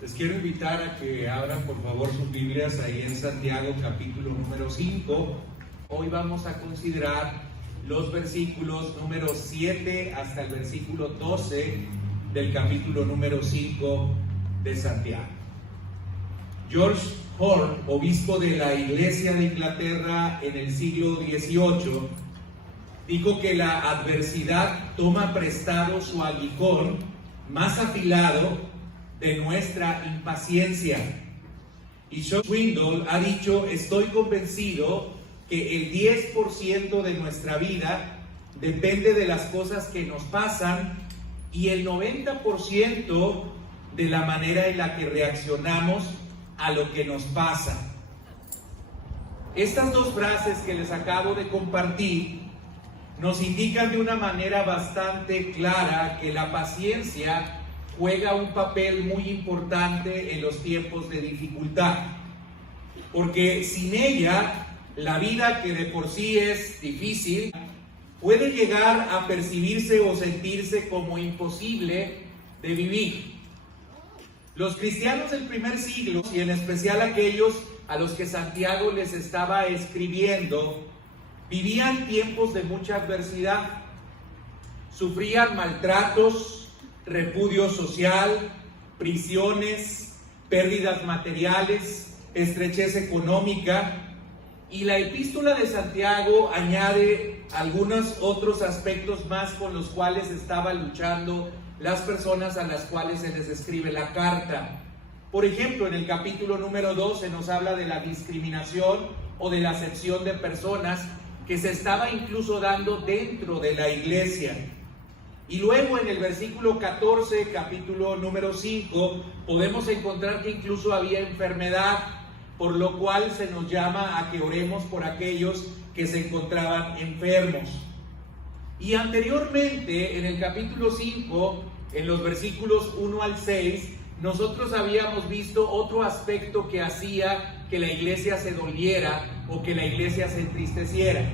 Les quiero invitar a que abran por favor sus Biblias ahí en Santiago capítulo número 5. Hoy vamos a considerar los versículos número 7 hasta el versículo 12 del capítulo número 5 de Santiago. George Horne, obispo de la Iglesia de Inglaterra en el siglo XVIII, dijo que la adversidad toma prestado su aguijón más afilado de nuestra impaciencia. Y John Swindoll ha dicho: estoy convencido que el 10% de nuestra vida depende de las cosas que nos pasan y el 90% de la manera en la que reaccionamos a lo que nos pasa. Estas dos frases que les acabo de compartir nos indican de una manera bastante clara que la paciencia juega un papel muy importante en los tiempos de dificultad, porque sin ella, la vida, que de por sí es difícil, puede llegar a percibirse o sentirse como imposible de vivir. Los cristianos del primer siglo, y en especial aquellos a los que Santiago les estaba escribiendo, vivían tiempos de mucha adversidad, sufrían maltratos, repudio social, prisiones, pérdidas materiales, estrechez económica, y la epístola de Santiago añade algunos otros aspectos más con los cuales estaban luchando las personas a las cuales se les escribe la carta. Por ejemplo, en el capítulo número 2 se nos habla de la discriminación o de la acepción de personas que se estaba incluso dando dentro de la iglesia. Y luego en el versículo 14, capítulo número 5, podemos encontrar que incluso había enfermedad, por lo cual se nos llama a que oremos por aquellos que se encontraban enfermos. Y anteriormente, en el capítulo 5, en los versículos 1 al 6, nosotros habíamos visto otro aspecto que hacía que la iglesia se doliera o que la iglesia se entristeciera.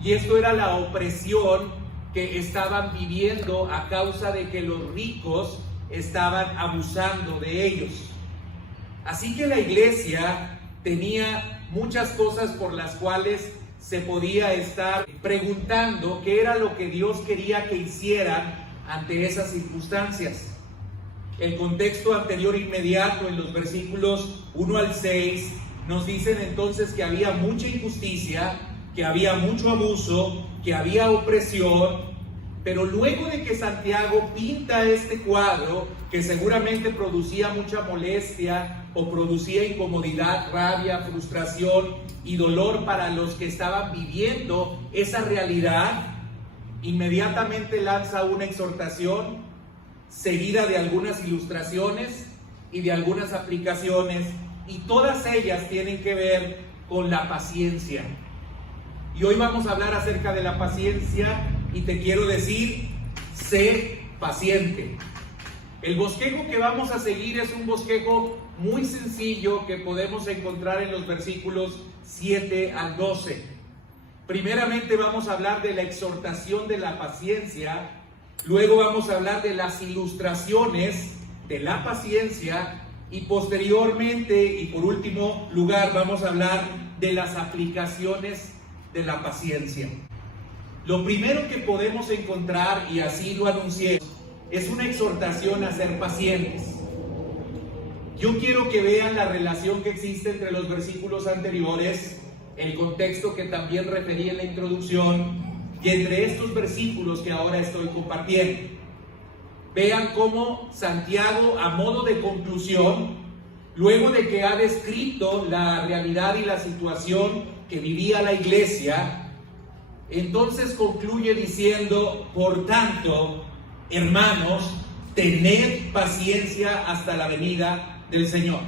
Y esto era la opresión que estaban viviendo a causa de que los ricos estaban abusando de ellos. Así que la iglesia tenía muchas cosas por las cuales se podía estar preguntando qué era lo que Dios quería que hicieran ante esas circunstancias. El contexto anterior inmediato en los versículos 1 al 6 nos dicen entonces que había mucha injusticia, que había mucho abuso, que había opresión, pero luego de que Santiago pinta este cuadro, que seguramente producía mucha molestia o producía incomodidad, rabia, frustración y dolor para los que estaban viviendo esa realidad, inmediatamente lanza una exhortación seguida de algunas ilustraciones y de algunas aplicaciones, y todas ellas tienen que ver con la paciencia. Y hoy vamos a hablar acerca de la paciencia y te quiero decir: sé paciente. El bosquejo que vamos a seguir es un bosquejo muy sencillo que podemos encontrar en los versículos 7 al 12. Primeramente vamos a hablar de la exhortación de la paciencia, luego vamos a hablar de las ilustraciones de la paciencia y posteriormente y por último lugar vamos a hablar de las aplicaciones de la paciencia. Lo primero que podemos encontrar, y así lo anuncié, es una exhortación a ser pacientes. Yo quiero que vean la relación que existe entre los versículos anteriores, el contexto que también referí en la introducción, y entre estos versículos que ahora estoy compartiendo. Vean cómo Santiago, a modo de conclusión, luego de que ha descrito la realidad y la situación que vivía la iglesia, entonces concluye diciendo: por tanto, hermanos, tened paciencia hasta la venida del Señor.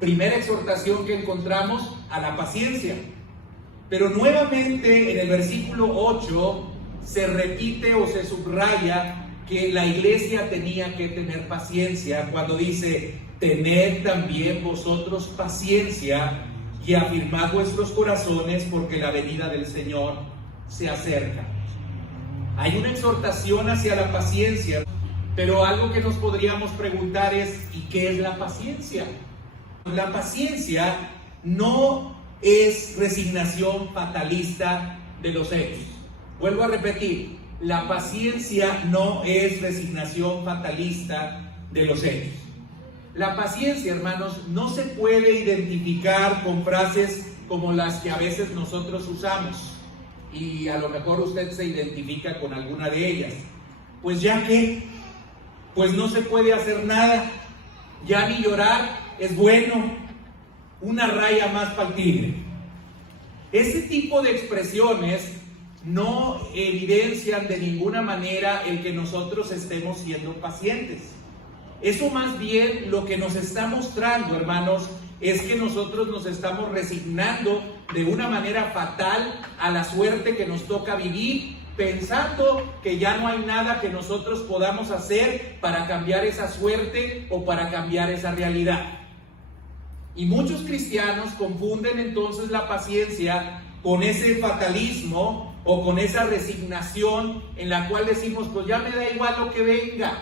Primera exhortación que encontramos, a la paciencia. Pero nuevamente en el versículo 8 se repite o se subraya que la iglesia tenía que tener paciencia cuando dice: tened también vosotros paciencia y afirmad vuestros corazones, porque la venida del Señor se acerca. Hay una exhortación hacia la paciencia, Pero algo que nos podríamos preguntar es, ¿y qué es la paciencia? La paciencia no es resignación fatalista de los hechos. Vuelvo a repetir, la paciencia no es resignación fatalista de los hechos. La paciencia, hermanos, no se puede identificar con frases como las que a veces nosotros usamos, y a lo mejor usted se identifica con alguna de ellas. Pues ya que, pues no se puede hacer nada, ya ni llorar es bueno, una raya más para el tigre. Ese tipo de expresiones no evidencian de ninguna manera el que nosotros estemos siendo pacientes. Eso más bien lo que nos está mostrando, hermanos, es que nosotros nos estamos resignando de una manera fatal a la suerte que nos toca vivir, pensando que ya no hay nada que nosotros podamos hacer para cambiar esa suerte o para cambiar esa realidad. Y muchos cristianos confunden entonces la paciencia con ese fatalismo o con esa resignación en la cual decimos, pues ya me da igual lo que venga.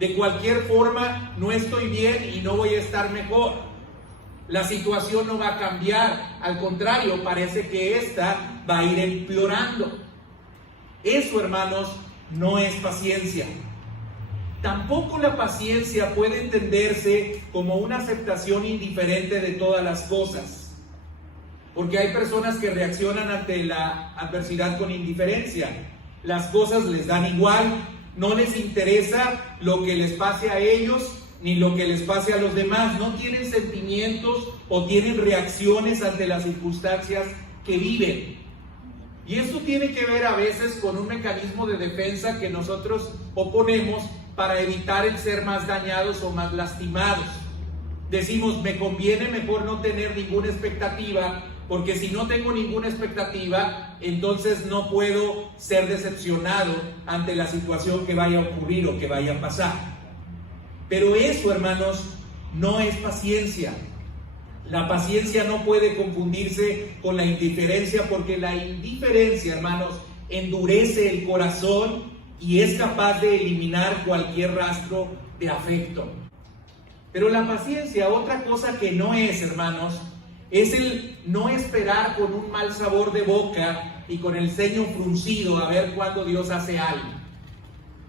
De cualquier forma, no estoy bien y no voy a estar mejor. La situación no va a cambiar, al contrario, parece que esta va a ir empeorando. Eso, hermanos, no es paciencia. Tampoco la paciencia puede entenderse como una aceptación indiferente de todas las cosas, porque hay personas que reaccionan ante la adversidad con indiferencia. Las cosas les dan igual, no les interesa lo que les pase a ellos ni lo que les pase a los demás. No tienen sentimientos o tienen reacciones ante las circunstancias que viven. Y esto tiene que ver a veces con un mecanismo de defensa que nosotros oponemos para evitar el ser más dañados o más lastimados. Decimos, me conviene mejor no tener ninguna expectativa, porque si no tengo ninguna expectativa, entonces no puedo ser decepcionado ante la situación que vaya a ocurrir o que vaya a pasar. Pero eso, hermanos, no es paciencia. La paciencia no puede confundirse con la indiferencia, porque la indiferencia, hermanos, endurece el corazón y es capaz de eliminar cualquier rastro de afecto. Pero la paciencia, otra cosa que no es, hermanos, es el no esperar con un mal sabor de boca y con el ceño fruncido a ver cuándo Dios hace algo.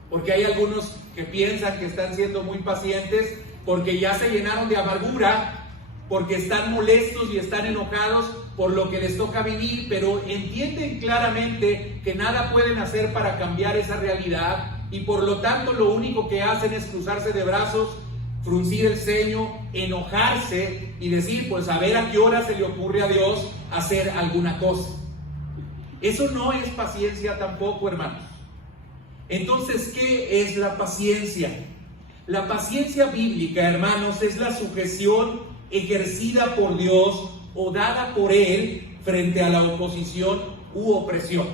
Porque hay algunos que piensan que están siendo muy pacientes porque ya se llenaron de amargura, porque están molestos y están enojados por lo que les toca vivir, pero entienden claramente que nada pueden hacer para cambiar esa realidad y por lo tanto lo único que hacen es cruzarse de brazos, fruncir el ceño, enojarse y decir, pues a ver a qué hora se le ocurre a Dios hacer alguna cosa. Eso no es paciencia tampoco, hermanos. Entonces, ¿qué es la paciencia? La paciencia bíblica, hermanos, es la sujeción ejercida por Dios o dada por Él frente a la oposición u opresión.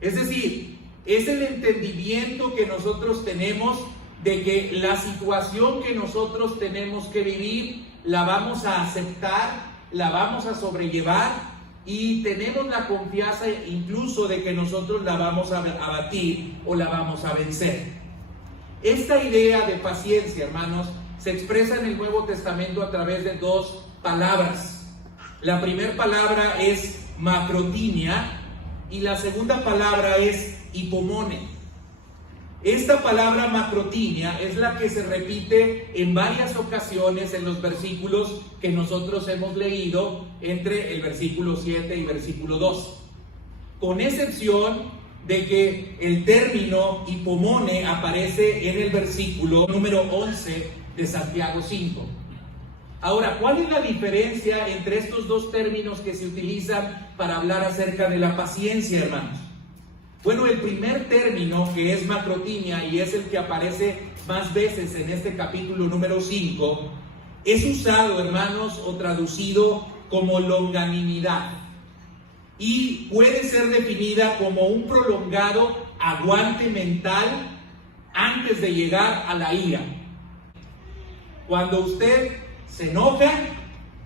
Es decir, es el entendimiento que nosotros tenemos de que la situación que nosotros tenemos que vivir la vamos a aceptar, la vamos a sobrellevar y tenemos la confianza incluso de que nosotros la vamos a abatir o la vamos a vencer. Esta idea de paciencia, hermanos, se expresa en el Nuevo Testamento a través de dos palabras. La primera palabra es macrotimia y la segunda palabra es hipomone. Esta palabra macrotimia es la que se repite en varias ocasiones en los versículos que nosotros hemos leído entre el versículo 7 y versículo 2, con excepción de que el término hipomone aparece en el versículo número 11 de Santiago 5. Ahora, ¿cuál es la diferencia entre estos dos términos que se utilizan para hablar acerca de la paciencia, hermanos? Bueno, el primer término, que es macrotimia y es el que aparece más veces en este capítulo número 5, es usado, hermanos, o traducido como longanimidad y puede ser definida como un prolongado aguante mental antes de llegar a la ira. Cuando usted se enoja,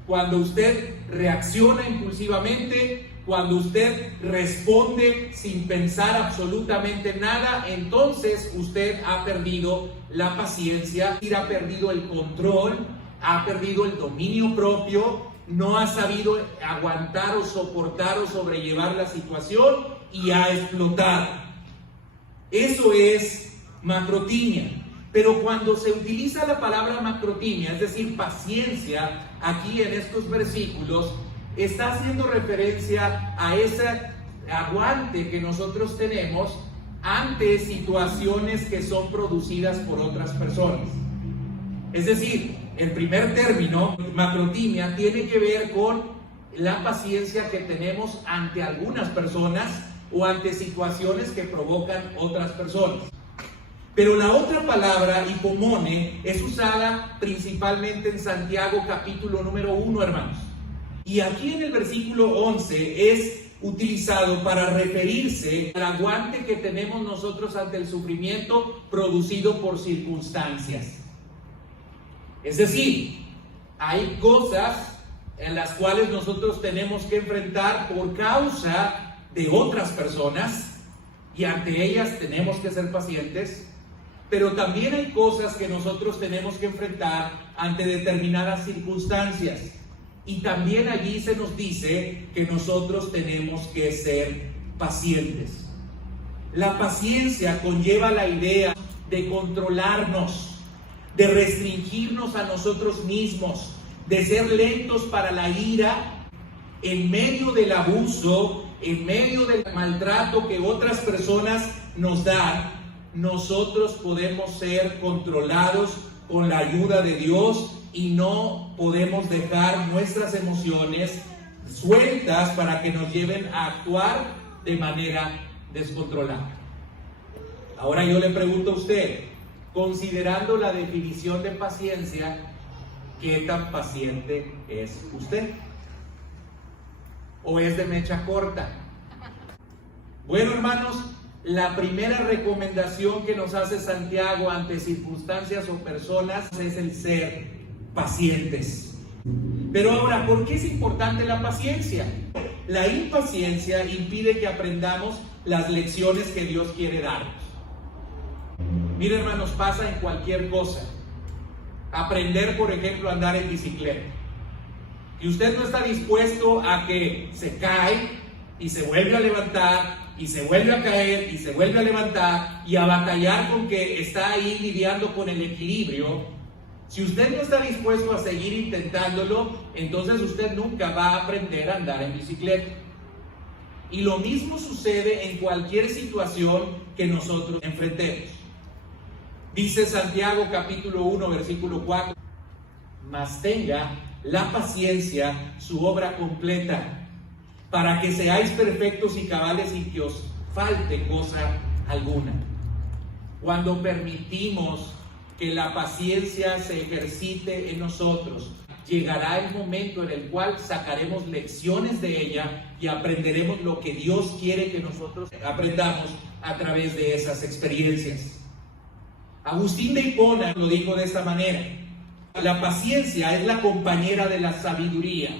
cuando usted reacciona impulsivamente, cuando usted responde sin pensar absolutamente nada, entonces usted ha perdido la paciencia, ha perdido el control, ha perdido el dominio propio, no ha sabido aguantar o soportar o sobrellevar la situación y ha explotado. Eso es macrotimia. Pero cuando se utiliza la palabra macrotimia, es decir, paciencia, aquí en estos versículos, está haciendo referencia a ese aguante que nosotros tenemos ante situaciones que son producidas por otras personas. Es decir, el primer término, macrotimia, tiene que ver con la paciencia que tenemos ante algunas personas o ante situaciones que provocan otras personas. Pero la otra palabra, hipomone, es usada principalmente en Santiago capítulo número 1, hermanos. Y aquí en el versículo 11 es utilizado para referirse al aguante que tenemos nosotros ante el sufrimiento producido por circunstancias. Es decir, hay cosas en las cuales nosotros tenemos que enfrentar por causa de otras personas y ante ellas tenemos que ser pacientes, pero también hay cosas que nosotros tenemos que enfrentar ante determinadas circunstancias. Y también allí se nos dice que nosotros tenemos que ser pacientes. La paciencia conlleva la idea de controlarnos, de restringirnos a nosotros mismos, de ser lentos para la ira en medio del abuso, en medio del maltrato que otras personas nos dan. Nosotros podemos ser controlados con la ayuda de Dios y no podemos dejar nuestras emociones sueltas para que nos lleven a actuar de manera descontrolada. Ahora yo le pregunto a usted, considerando la definición de paciencia, ¿qué tan paciente es usted? ¿O es de mecha corta? Bueno, hermanos, la primera recomendación que nos hace Santiago ante circunstancias o personas es el ser pacientes. Pero ahora, ¿por qué es importante la paciencia? La impaciencia impide que aprendamos las lecciones que Dios quiere darnos. Mire, hermanos, pasa en cualquier cosa. Aprender, por ejemplo, a andar en bicicleta. Y usted no está dispuesto a que se cae y se vuelve a levantar y se vuelve a caer y se vuelve a levantar y a batallar con que está ahí lidiando con el equilibrio. Si usted no está dispuesto a seguir intentándolo, entonces usted nunca va a aprender a andar en bicicleta. Y lo mismo sucede en cualquier situación que nosotros enfrentemos. Dice Santiago capítulo 1 versículo 4: mas tenga la paciencia su obra completa, para que seáis perfectos y cabales y que os falte cosa alguna. Cuando permitimos que la paciencia se ejercite en nosotros, llegará el momento en el cual sacaremos lecciones de ella y aprenderemos lo que Dios quiere que nosotros aprendamos a través de esas experiencias. Agustín de Hipona lo dijo de esta manera: la paciencia es la compañera de la sabiduría.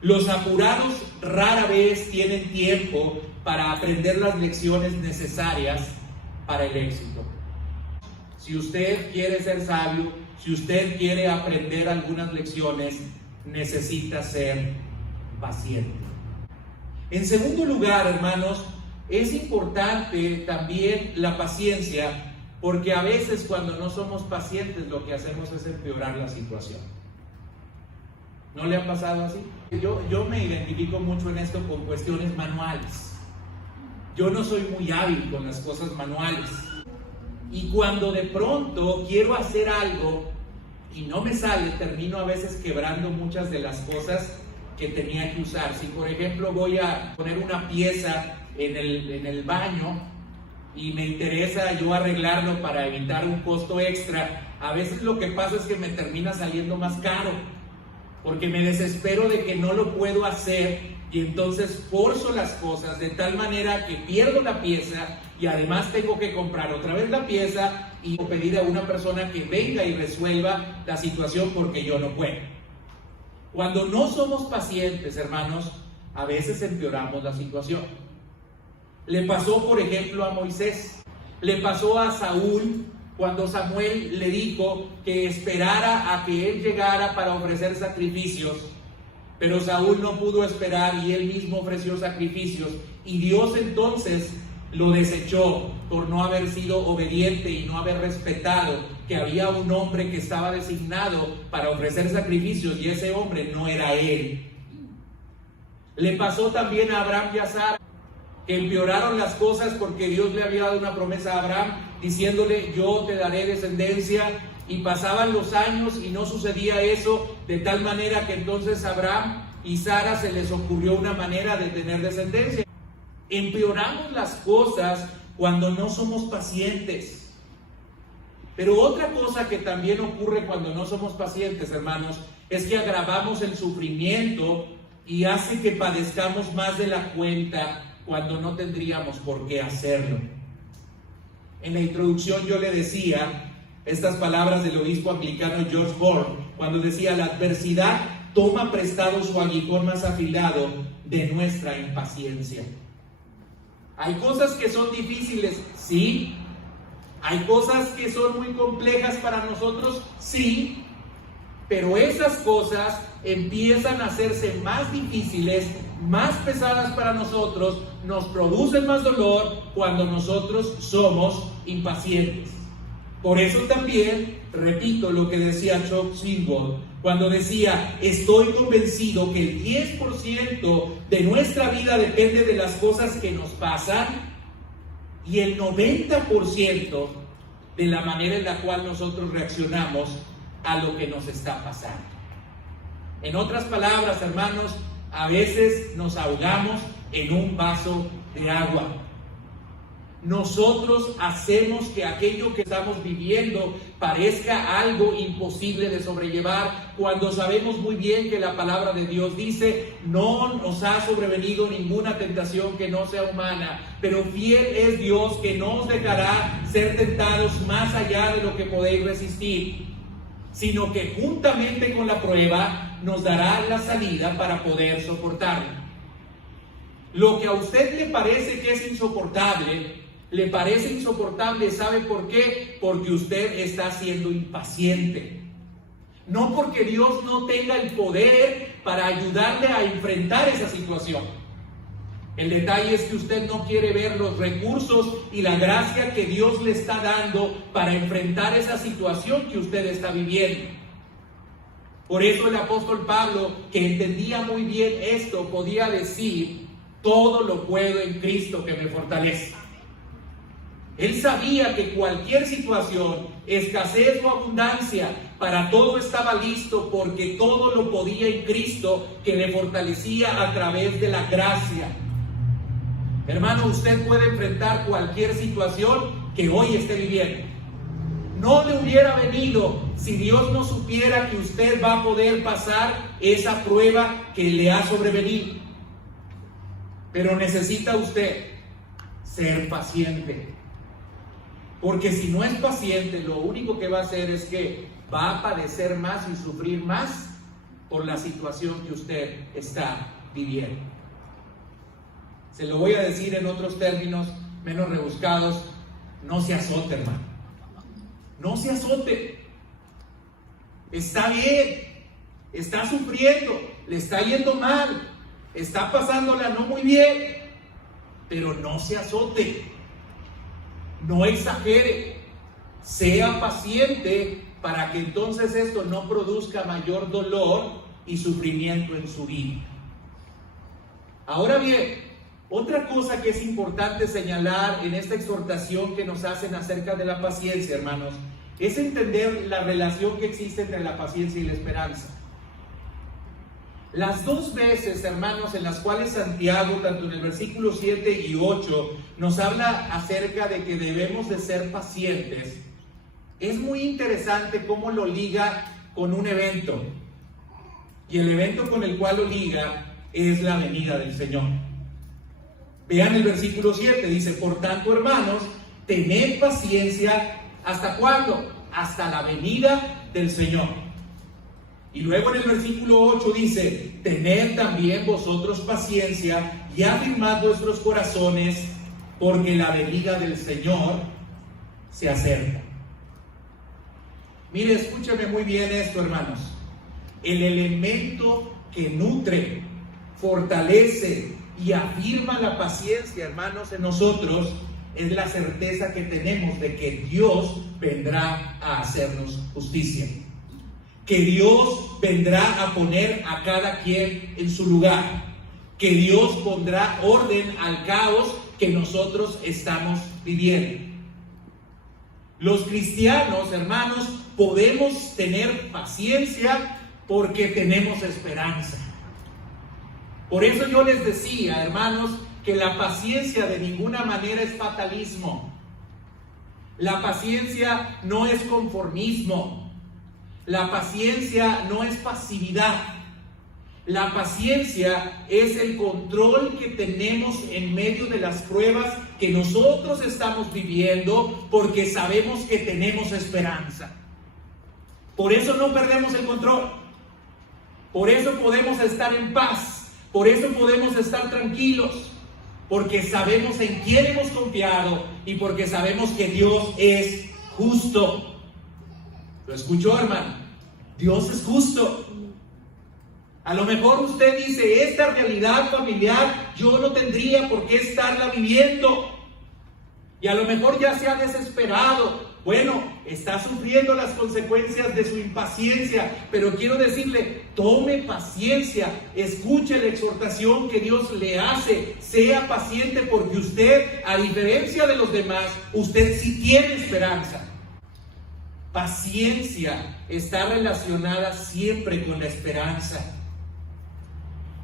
Los apurados rara vez tienen tiempo para aprender las lecciones necesarias para el éxito. Si usted quiere ser sabio, si usted quiere aprender algunas lecciones, necesita ser paciente. En segundo lugar, hermanos, es importante también la paciencia, porque a veces cuando no somos pacientes lo que hacemos es empeorar la situación. ¿No le ha pasado así? Yo me identifico mucho en esto con cuestiones manuales. Yo no soy muy hábil con las cosas manuales. Y cuando de pronto quiero hacer algo y no me sale, termino a veces quebrando muchas de las cosas que tenía que usar. Si por ejemplo voy a poner una pieza en el baño y me interesa yo arreglarlo para evitar un costo extra, a veces lo que pasa es que me termina saliendo más caro, porque me desespero de que no lo puedo hacer y entonces forzo las cosas de tal manera que pierdo la pieza y además tengo que comprar otra vez la pieza y pedir a una persona que venga y resuelva la situación porque yo no puedo. Cuando no somos pacientes, hermanos, a veces empeoramos la situación. Le pasó, por ejemplo, a Moisés. Le pasó a Saúl cuando Samuel le dijo que esperara a que él llegara para ofrecer sacrificios. Pero Saúl no pudo esperar y él mismo ofreció sacrificios. Y Dios entonces lo desechó por no haber sido obediente y no haber respetado que había un hombre que estaba designado para ofrecer sacrificios y ese hombre no era él. Le pasó también a Abraham y a Sara, que empeoraron las cosas porque Dios le había dado una promesa a Abraham diciéndole: yo te daré descendencia, y pasaban los años y no sucedía eso, de tal manera que entonces a Abraham y Sara se les ocurrió una manera de tener descendencia. Empeoramos las cosas cuando no somos pacientes. Pero otra cosa que también ocurre cuando no somos pacientes, hermanos, es que agravamos el sufrimiento y hace que padezcamos más de la cuenta cuando no tendríamos por qué hacerlo. En la introducción yo le decía estas palabras del obispo anglicano George Horne, cuando decía: la adversidad toma prestado su aguijón más afilado de nuestra impaciencia. Hay cosas que son difíciles, sí. Hay cosas que son muy complejas para nosotros, sí. Pero esas cosas empiezan a hacerse más difíciles, más pesadas para nosotros, nos producen más dolor cuando nosotros somos impacientes. Por eso también repito lo que decía Chuck Swindoll cuando decía: estoy convencido que el 10% de nuestra vida depende de las cosas que nos pasan y el 90% de la manera en la cual nosotros reaccionamos a lo que nos está pasando. En otras palabras, hermanos, a veces nos ahogamos en un vaso de agua. Nosotros hacemos que aquello que estamos viviendo parezca algo imposible de sobrellevar, cuando sabemos muy bien que la palabra de Dios dice: no nos ha sobrevenido ninguna tentación que no sea humana, pero fiel es Dios, que no os dejará ser tentados más allá de lo que podéis resistir, sino que juntamente con la prueba nos dará la salida para poder soportarla. Lo que a usted le parece que es insoportable, le parece insoportable, ¿sabe por qué? Porque usted está siendo impaciente. No porque Dios no tenga el poder para ayudarle a enfrentar esa situación. El detalle es que usted no quiere ver los recursos y la gracia que Dios le está dando para enfrentar esa situación que usted está viviendo. Por eso el apóstol Pablo, que entendía muy bien esto, podía decir: todo lo puedo en Cristo que me fortalece. Él sabía que cualquier situación, escasez o abundancia, para todo estaba listo, porque todo lo podía en Cristo que le fortalecía a través de la gracia. Hermano, usted puede enfrentar cualquier situación que hoy esté viviendo. No le hubiera venido si Dios no supiera que usted va a poder pasar esa prueba que le ha sobrevenido. Pero necesita usted ser paciente. Porque si no es paciente, lo único que va a hacer es que va a padecer más y sufrir más por la situación que usted está viviendo. Se lo voy a decir en otros términos menos rebuscados: no se azote, hermano. No se azote. Está bien, está sufriendo, le está yendo mal, está pasándola no muy bien, pero no se azote. No exagere, sea paciente para que entonces esto no produzca mayor dolor y sufrimiento en su vida. Ahora bien, otra cosa que es importante señalar en esta exhortación que nos hacen acerca de la paciencia, hermanos, es entender la relación que existe entre la paciencia y la esperanza. Las dos veces, hermanos, en las cuales Santiago, tanto en el versículo 7 y 8, nos habla acerca de que debemos de ser pacientes, es muy interesante cómo lo liga con un evento. Y el evento con el cual lo liga es la venida del Señor. Vean el versículo 7, dice: por tanto, hermanos, tened paciencia. ¿Hasta cuándo? Hasta la venida del Señor. Y luego en el versículo 8 dice, tened también vosotros paciencia y afirmad vuestros corazones, porque la venida del Señor se acerca. Mire, escúchame muy bien esto, hermanos. El elemento que nutre, fortalece y afirma la paciencia, hermanos, en nosotros, es la certeza que tenemos de que Dios vendrá a hacernos justicia. Que Dios vendrá a poner a cada quien en su lugar. Que Dios pondrá orden al caos que nosotros estamos viviendo. Los cristianos, hermanos, podemos tener paciencia porque tenemos esperanza. Por eso yo les decía, hermanos, que la paciencia de ninguna manera es fatalismo. La paciencia no es conformismo. La paciencia no es pasividad. La paciencia es el control que tenemos en medio de las pruebas que nosotros estamos viviendo, porque sabemos que tenemos esperanza. Por eso no perdemos el control. Por eso podemos estar en paz. Por eso podemos estar tranquilos. Porque sabemos en quién hemos confiado y porque sabemos que Dios es justo. ¿Lo escuchó, hermano? Dios es justo. A lo mejor usted dice, esta realidad familiar yo no tendría por qué estarla viviendo. Y a lo mejor ya se ha desesperado. Bueno, está sufriendo las consecuencias de su impaciencia, pero quiero decirle, tome paciencia, escuche la exhortación que Dios le hace, sea paciente, porque usted, a diferencia de los demás, usted sí tiene esperanza. Paciencia está relacionada siempre con la esperanza.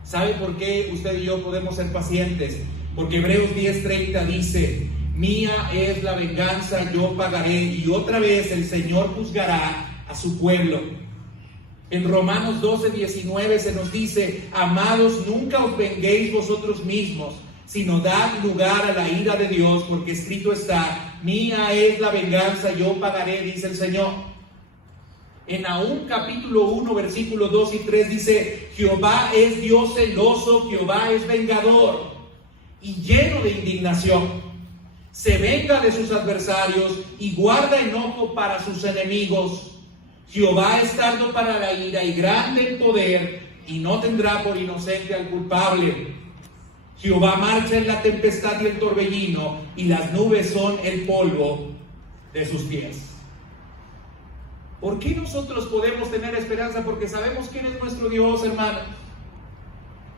¿Sabe por qué usted y yo podemos ser pacientes? Porque Hebreos 10:30 dice, mía es la venganza, yo pagaré, y otra vez el Señor juzgará a su pueblo. En Romanos 12:19 se nos dice, amados, nunca os venguéis vosotros mismos, sino dad lugar a la ira de Dios, porque escrito está, mía es la venganza, yo pagaré, dice el Señor. En Nahum capítulo 1, versículos 2 y 3 dice, Jehová es Dios celoso, Jehová es vengador y lleno de indignación. Se venga de sus adversarios y guarda enojo para sus enemigos. Jehová es tardo para la ira y grande en poder, y no tendrá por inocente al culpable. Jehová marcha en la tempestad y el torbellino, y las nubes son el polvo de sus pies. ¿Por qué nosotros podemos tener esperanza? Porque sabemos quién es nuestro Dios, hermanos.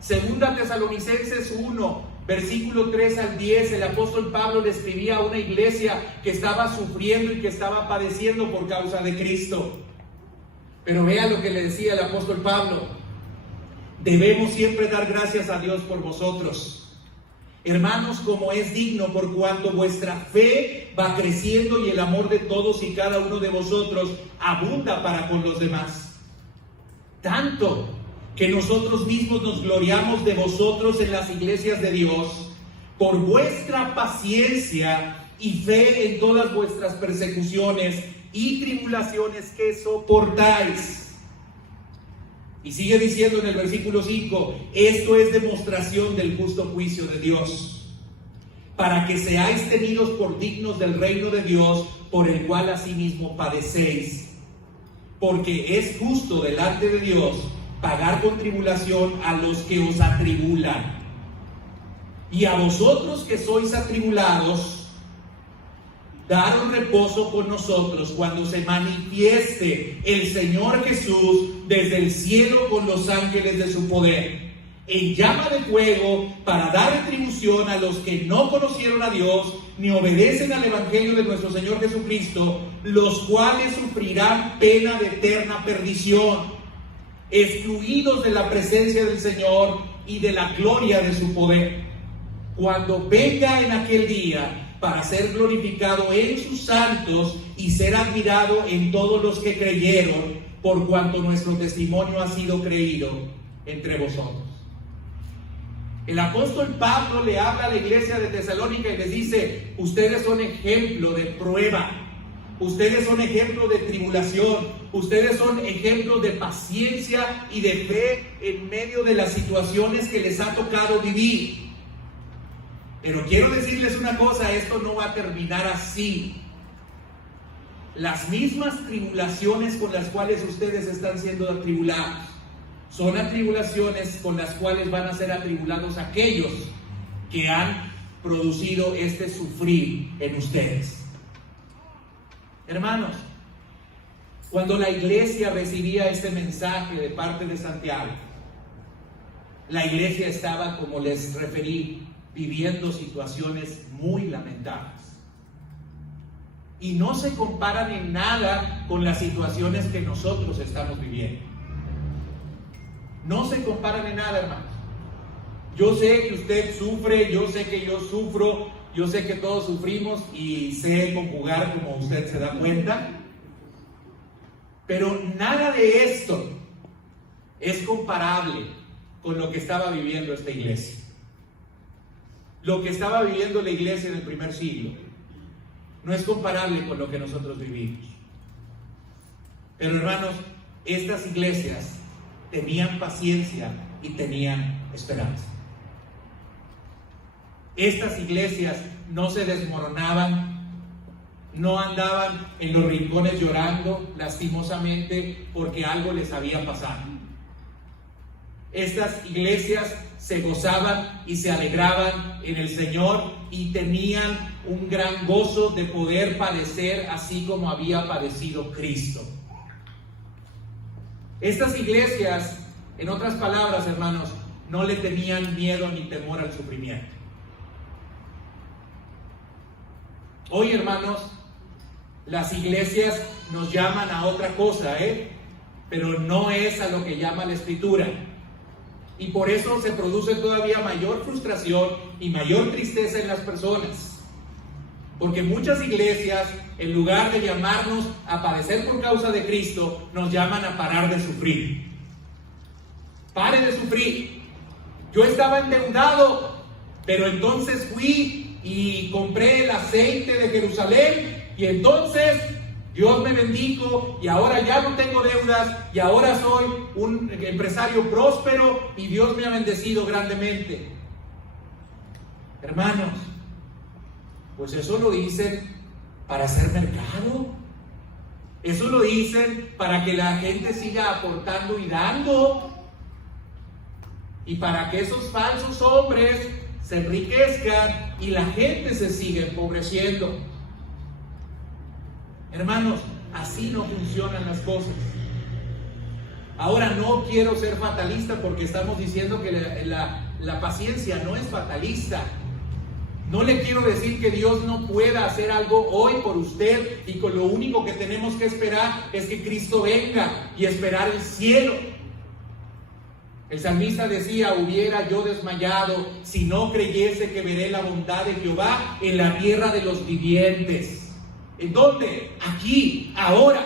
Segunda Tesalonicenses 1, versículo 3 al 10, el apóstol Pablo le escribía a una iglesia que estaba sufriendo y que estaba padeciendo por causa de Cristo. Pero vea lo que le decía el apóstol Pablo. Debemos siempre dar gracias a Dios por vosotros, hermanos, como es digno, por cuanto vuestra fe va creciendo y el amor de todos y cada uno de vosotros abunda para con los demás. Tanto que nosotros mismos nos gloriamos de vosotros en las iglesias de Dios, por vuestra paciencia y fe en todas vuestras persecuciones y tribulaciones que soportáis. Y sigue diciendo en el versículo 5, esto es demostración del justo juicio de Dios, para que seáis tenidos por dignos del reino de Dios, por el cual asimismo padecéis. Porque es justo delante de Dios pagar con tribulación a los que os atribulan. Y a vosotros que sois atribulados, daros reposo con nosotros cuando se manifieste el Señor Jesús desde el cielo con los ángeles de su poder, en llama de fuego, para dar retribución a los que no conocieron a Dios ni obedecen al evangelio de nuestro Señor Jesucristo, los cuales sufrirán pena de eterna perdición, excluidos de la presencia del Señor y de la gloria de su poder, cuando venga en aquel día para ser glorificado en sus santos y ser admirado en todos los que creyeron, por cuanto nuestro testimonio ha sido creído entre vosotros. El apóstol Pablo le habla a la iglesia de Tesalónica y les dice, ustedes son ejemplo de prueba, Ustedes son ejemplo de tribulación, ustedes son ejemplo de paciencia y de fe en medio de las situaciones que les ha tocado vivir. Pero quiero decirles una cosa, esto no va a terminar así. Las mismas tribulaciones con las cuales ustedes están siendo atribulados son atribulaciones con las cuales van a ser atribulados aquellos que han producido este sufrir en ustedes. Hermanos, cuando la iglesia recibía este mensaje de parte de Santiago, la iglesia estaba, como les referí, viviendo situaciones muy lamentables. Y no se comparan en nada con las situaciones que nosotros estamos viviendo. No se comparan en nada, hermanos. Yo sé que usted sufre, yo sé que yo sufro, yo sé que todos sufrimos y sé conjugar como usted se da cuenta. Pero nada de esto es comparable con lo que estaba viviendo esta iglesia. Lo que estaba viviendo la iglesia en el primer siglo no es comparable con lo que nosotros vivimos. Pero hermanos, estas iglesias tenían paciencia y tenían esperanza. Estas iglesias no se desmoronaban, no andaban en los rincones llorando lastimosamente porque algo les había pasado. Estas iglesias se gozaban y se alegraban en el Señor y tenían un gran gozo de poder padecer así como había padecido Cristo. Estas iglesias, en otras palabras, hermanos, no le tenían miedo ni temor al sufrimiento. Hoy, hermanos, las iglesias nos llaman a otra cosa, pero no es a lo que llama la Escritura. Y por eso se produce todavía mayor frustración y mayor tristeza en las personas. Porque muchas iglesias, en lugar de llamarnos a padecer por causa de Cristo, nos llaman a parar de sufrir. Pare de sufrir. Yo estaba endeudado, pero entonces fui y compré el aceite de Jerusalén y entonces Dios me bendijo y ahora ya no tengo deudas y ahora soy un empresario próspero y Dios me ha bendecido grandemente. Hermanos, pues eso lo dicen para hacer mercado. Eso lo dicen para que la gente siga aportando y dando. Y para que esos falsos hombres se enriquezcan y la gente se siga empobreciendo. Hermanos, así no funcionan las cosas. Ahora, no quiero ser fatalista porque estamos diciendo que la paciencia no es fatalista. No le quiero decir que Dios no pueda hacer algo hoy por usted y con lo único que tenemos que esperar es que Cristo venga y esperar el cielo. El salmista decía: hubiera yo desmayado si no creyese que veré la bondad de Jehová en la tierra de los vivientes. ¿En dónde? Aquí, ahora.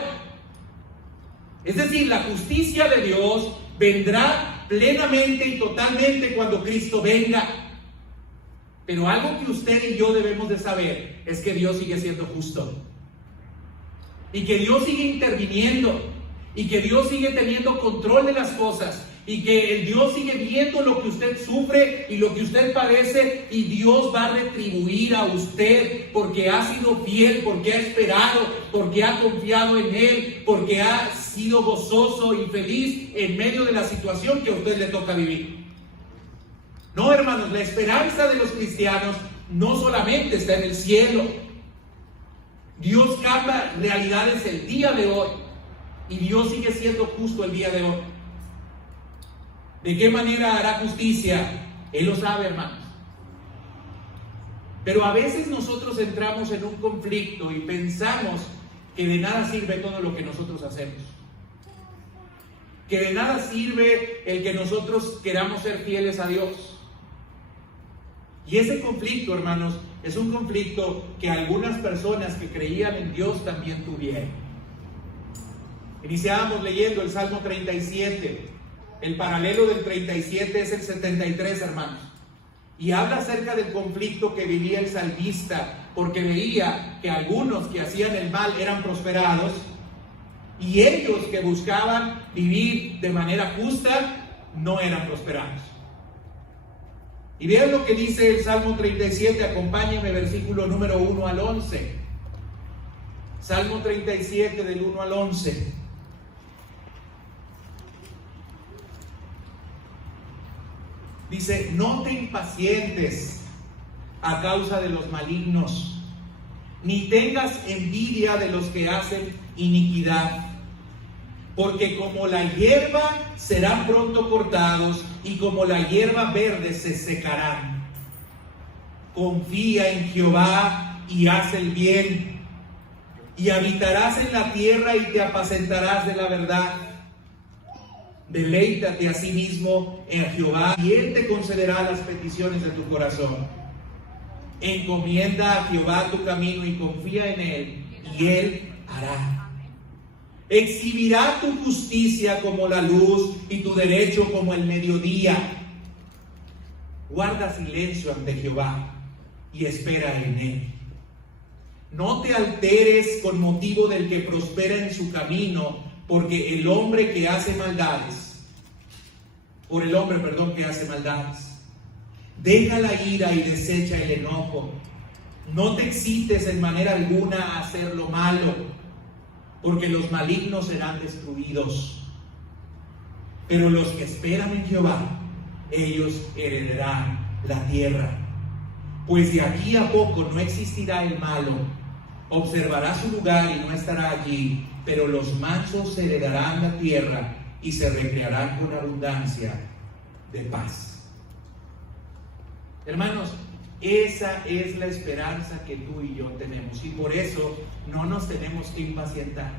Es decir, la justicia de Dios vendrá plenamente y totalmente cuando Cristo venga. Pero algo que usted y yo debemos de saber es que Dios sigue siendo justo. Y que Dios sigue interviniendo. Y que Dios sigue teniendo control de las cosas. Y que el Dios sigue viendo lo que usted sufre y lo que usted padece, y Dios va a retribuir a usted porque ha sido fiel, porque ha esperado, porque ha confiado en Él, porque ha sido gozoso y feliz en medio de la situación que a usted le toca vivir. No, hermanos, la esperanza de los cristianos no solamente está en el cielo. Dios cambia realidades el día de hoy y Dios sigue siendo justo el día de hoy. ¿De qué manera hará justicia? Él lo sabe, hermanos. Pero a veces nosotros entramos en un conflicto y pensamos que de nada sirve todo lo que nosotros hacemos. Que de nada sirve el que nosotros queramos ser fieles a Dios. Y ese conflicto, hermanos, es un conflicto que algunas personas que creían en Dios también tuvieron. Iniciábamos leyendo el Salmo 37. El paralelo del 37 es el 73, hermanos. Y habla acerca del conflicto que vivía el salmista, porque veía que algunos que hacían el mal eran prosperados, y ellos que buscaban vivir de manera justa no eran prosperados. Y vean lo que dice el Salmo 37, acompáñenme, versículo número 1 al 11. Salmo 37 del 1 al 11. Dice: no te impacientes a causa de los malignos, ni tengas envidia de los que hacen iniquidad, porque como la hierba serán pronto cortados, y como la hierba verde se secarán. Confía en Jehová y haz el bien, y habitarás en la tierra y te apacentarás de la verdad. Deleítate a sí mismo en Jehová, y Él te concederá las peticiones de tu corazón. Encomienda a Jehová tu camino y confía en Él, y Él hará. Exhibirá tu justicia como la luz y tu derecho como el mediodía. Guarda silencio ante Jehová y espera en Él. No te alteres con motivo del que prospera en su camino, porque el hombre que hace maldades, que hace maldades. Deja la ira y desecha el enojo. No te excites en manera alguna a hacer lo malo, porque los malignos serán destruidos. Pero los que esperan en Jehová, ellos heredarán la tierra. Pues de aquí a poco no existirá el malo, observará su lugar y no estará allí, pero los mansos heredarán la tierra y se recrearán con abundancia de paz. Hermanos, esa es la esperanza que tú y yo tenemos, y por eso no nos tenemos que impacientar.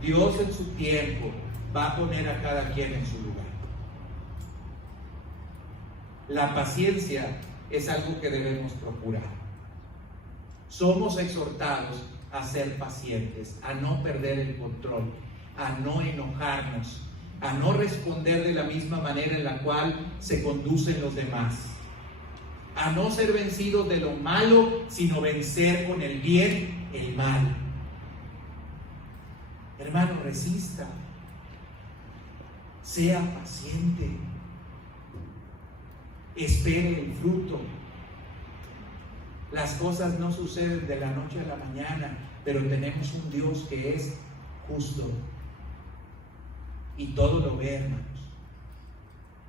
Dios en su tiempo va a poner a cada quien en su lugar. La paciencia es algo que debemos procurar. Somos exhortados a ser pacientes, a no perder el control, a no enojarnos, a no responder de la misma manera en la cual se conducen los demás, a no ser vencidos de lo malo, sino vencer con el bien el mal. Hermano, resista, sea paciente, espere el fruto. Las cosas no suceden de la noche a la mañana, pero tenemos un Dios que es justo y todo lo ve, hermanos,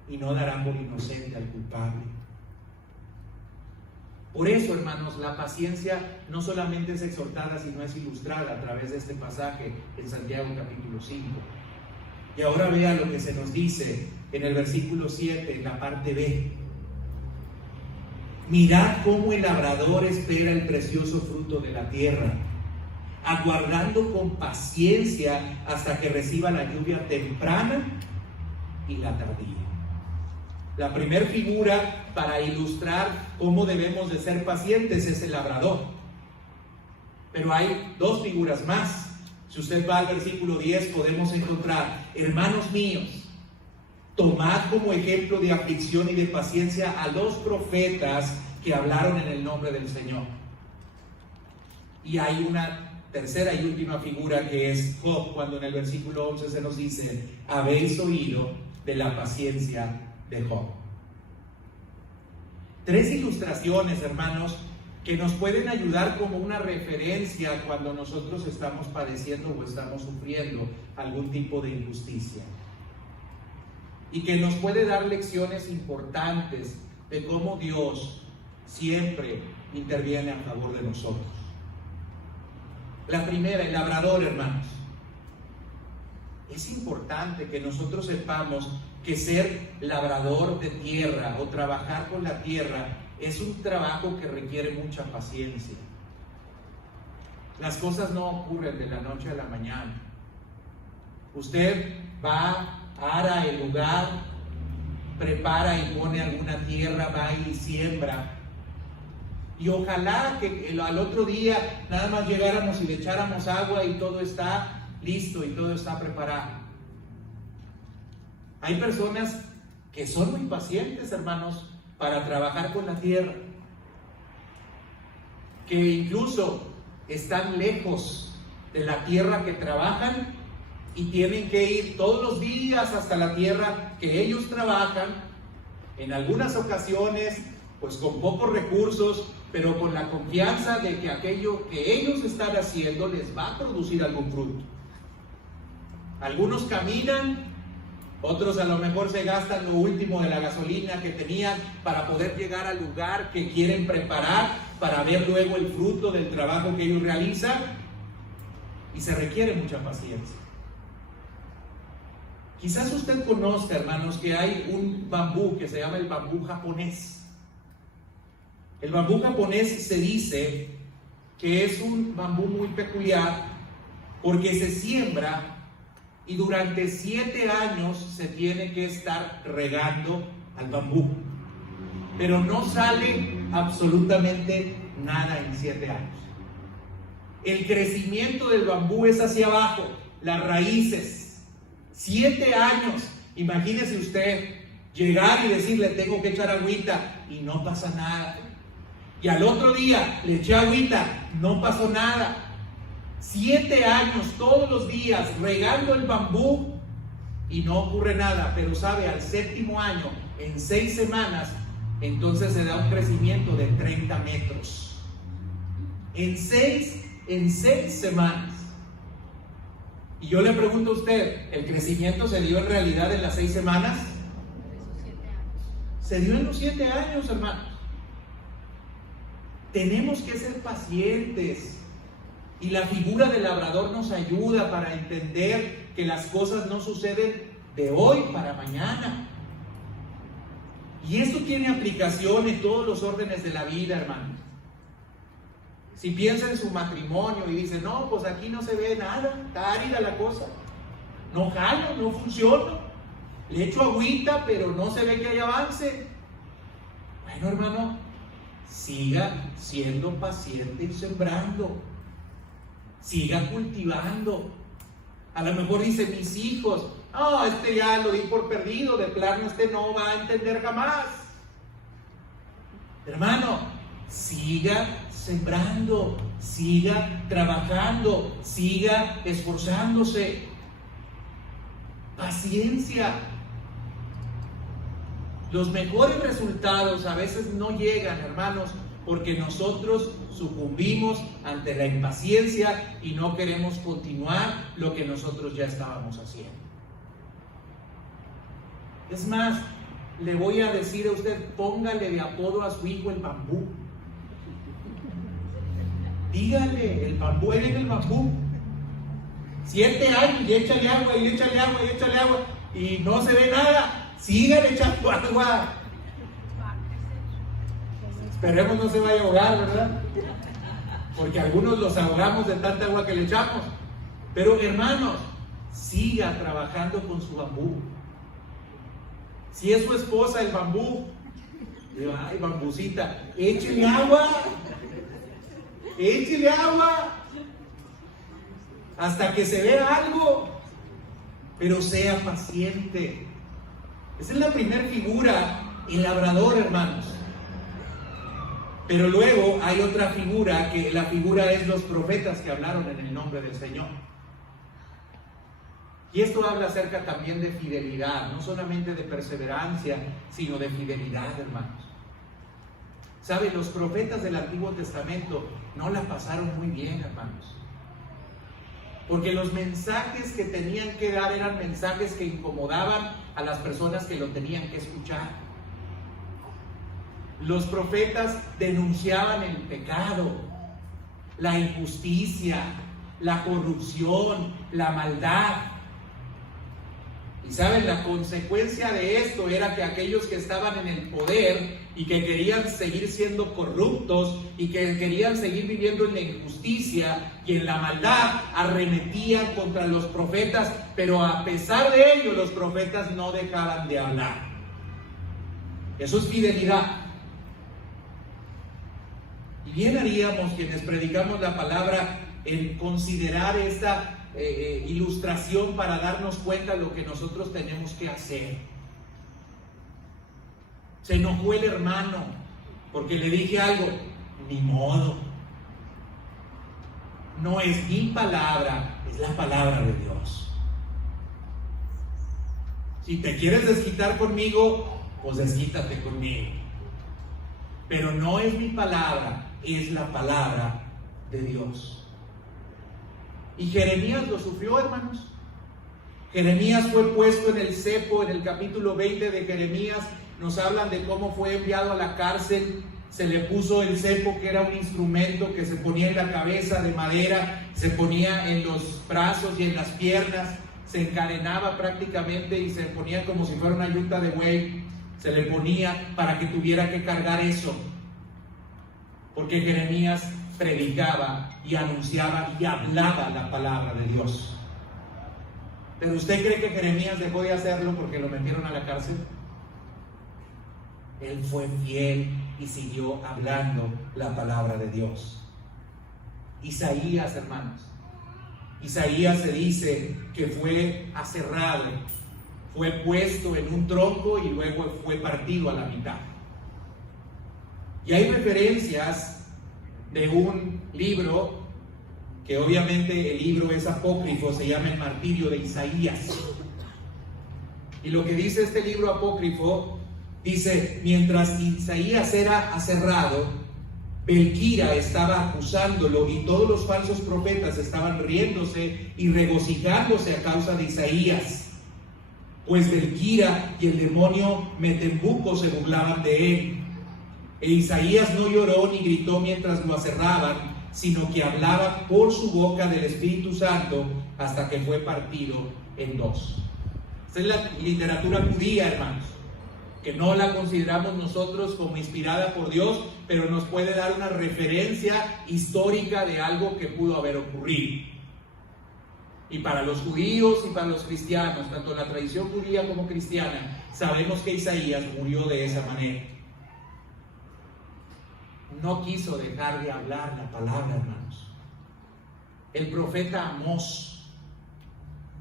y no dará por inocente al culpable. Por eso, hermanos, la paciencia no solamente es exhortada, sino es ilustrada a través de este pasaje en Santiago capítulo 5. Y ahora vea lo que se nos dice en el versículo 7, en la parte B. Mirad cómo el labrador espera el precioso fruto de la tierra, aguardando con paciencia hasta que reciba la lluvia temprana y la tardía. La primera figura para ilustrar cómo debemos de ser pacientes es el labrador. Pero hay dos figuras más. Si usted va al versículo 10, podemos encontrar: hermanos míos, tomad como ejemplo de aflicción y de paciencia a los profetas que hablaron en el nombre del Señor. Y hay una tercera y última figura que es Job, cuando en el versículo 11 se nos dice: habéis oído de la paciencia de Job. Tres ilustraciones, hermanos, que nos pueden ayudar como una referencia cuando nosotros estamos padeciendo o estamos sufriendo algún tipo de injusticia, y que nos puede dar lecciones importantes de cómo Dios siempre interviene a favor de nosotros. La primera, el labrador, hermanos. Es importante que nosotros sepamos que ser labrador de tierra o trabajar con la tierra es un trabajo que requiere mucha paciencia. Las cosas no ocurren de la noche a la mañana. Usted va, ara el lugar, prepara y pone alguna tierra, va y siembra. Y ojalá que al otro día nada más llegáramos y le echáramos agua y todo está listo y todo está preparado. Hay personas que son muy pacientes, hermanos, para trabajar con la tierra. que incluso están lejos de la tierra que trabajan y tienen que ir todos los días hasta la tierra que ellos trabajan, en algunas ocasiones pues con pocos recursos, pero con la confianza de que aquello que ellos están haciendo les va a producir algún fruto. Algunos caminan, otros a lo mejor se gastan lo último de la gasolina que tenían para poder llegar al lugar que quieren preparar para ver luego el fruto del trabajo que ellos realizan, y se requiere mucha paciencia. Quizás usted conozca, hermanos, que hay un bambú que se llama el bambú japonés. El bambú japonés se dice que es un bambú muy peculiar porque se siembra y durante 7 años se tiene que estar regando al bambú, pero no sale absolutamente nada en 7 años. El crecimiento del bambú es hacia abajo, las raíces. 7 años, imagínese usted llegar y decirle tengo que echar agüita y no pasa nada. Y al otro día le eché agüita, no pasó nada. 7 años, todos los días, regando el bambú y no ocurre nada. Pero sabe, al 7º año, en 6 semanas, entonces se da un crecimiento de 30 metros. En 6 semanas. Y yo le pregunto a usted, ¿el crecimiento se dio en realidad en las 6 semanas? Se dio en los 7 años, hermanos. Tenemos que ser pacientes. Y la figura del labrador nos ayuda para entender que las cosas no suceden de hoy para mañana. Y esto tiene aplicación en todos los órdenes de la vida, hermanos. Si piensa en su matrimonio y dice, no, pues aquí no se ve nada, está árida la cosa, no jalo, no funciona, le echo agüita, pero no se ve que hay avance. Bueno, hermano, siga siendo paciente y sembrando. Siga cultivando. A lo mejor dice, mis hijos, no, este ya lo di por perdido, de plano este no va a entender jamás. Hermano, siga sembrando, siga trabajando, siga esforzándose. Paciencia. Los mejores resultados a veces no llegan, hermanos, porque nosotros sucumbimos ante la impaciencia y no queremos continuar lo que nosotros ya estábamos haciendo. Es más, le voy a decir a usted, póngale de apodo a su hijo el bambú. Dígale, el bambú, ahí viene el bambú. 7 años y échale agua y échale agua y échale agua y no se ve nada. Sígale echando agua. Esperemos no se vaya a ahogar, ¿verdad? Porque algunos los ahogamos de tanta agua que le echamos. Pero hermanos, siga trabajando con su bambú. Si es su esposa el bambú, digo, ay, bambucita, échele agua. Échele agua. Hasta que se vea algo. Pero sea paciente. Esa es la primera figura, el labrador, hermanos. Pero luego hay otra figura, que la figura es los profetas que hablaron en el nombre del Señor. Y esto habla acerca también de fidelidad, no solamente de perseverancia, sino de fidelidad, hermanos. ¿Sabe? Los profetas del Antiguo Testamento no la pasaron muy bien, hermanos. Porque los mensajes que tenían que dar eran mensajes que incomodaban a las personas que lo tenían que escuchar. Los profetas denunciaban el pecado, la injusticia, la corrupción, la maldad. Y saben, la consecuencia de esto era que aquellos que estaban en el poder y que querían seguir siendo corruptos y que querían seguir viviendo en la injusticia y en la maldad, arremetían contra los profetas, pero a pesar de ello los profetas no dejaban de hablar. Eso es fidelidad. Y bien haríamos quienes predicamos la palabra en considerar esta ilustración para darnos cuenta de lo que nosotros tenemos que hacer. Se enojó el hermano porque le dije algo, ni modo, no es mi palabra, es la palabra de Dios. Si te quieres desquitar conmigo, pues desquítate conmigo. Pero no es mi palabra, es la palabra de Dios. Y Jeremías lo sufrió, hermanos. Jeremías fue puesto en el cepo. En el capítulo 20 de Jeremías nos hablan de cómo fue enviado a la cárcel. Se le puso el cepo, que era un instrumento que se ponía en la cabeza de madera, se ponía en los brazos y en las piernas, se encadenaba prácticamente y se ponía como si fuera una yunta de buey. Se le ponía para que tuviera que cargar eso, porque Jeremías predicaba y anunciaba y hablaba la palabra de Dios. ¿Pero usted cree que Jeremías dejó de hacerlo porque lo metieron a la cárcel? Él fue fiel y siguió hablando la palabra de Dios. Isaías, hermanos, Isaías se dice que fue aserrado, fue puesto en un tronco y luego fue partido a la mitad. Y hay referencias de un libro, que obviamente el libro es apócrifo, se llama El Martirio de Isaías. Y lo que dice este libro apócrifo, dice: mientras Isaías era aserrado, Belquira estaba acusándolo y todos los falsos profetas estaban riéndose y regocijándose a causa de Isaías. Pues Belquira y el demonio Metembuco se burlaban de él. E Isaías no lloró ni gritó mientras lo aserraban, sino que hablaba por su boca del Espíritu Santo hasta que fue partido en dos. Esta es la literatura judía, hermanos, que no la consideramos nosotros como inspirada por Dios, pero nos puede dar una referencia histórica de algo que pudo haber ocurrido. Y para los judíos y para los cristianos, tanto en la tradición judía como cristiana, sabemos que Isaías murió de esa manera. No quiso dejar de hablar la palabra, hermanos. El profeta Amós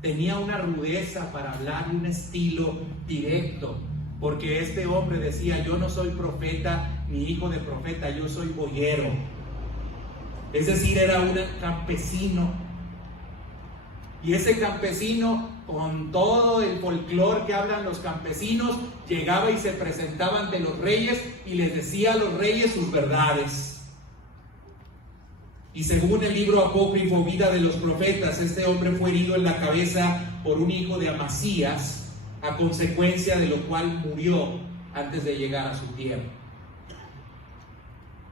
tenía una rudeza para hablar y un estilo directo, porque este hombre decía: yo no soy profeta ni hijo de profeta, yo soy boyero. Es decir, era un campesino. Y ese campesino, con todo el folclore que hablan los campesinos, llegaba y se presentaba ante los reyes y les decía a los reyes sus verdades. Y según el libro apócrifo Vida de los Profetas, este hombre fue herido en la cabeza por un hijo de Amasías, a consecuencia de lo cual murió antes de llegar a su tierra.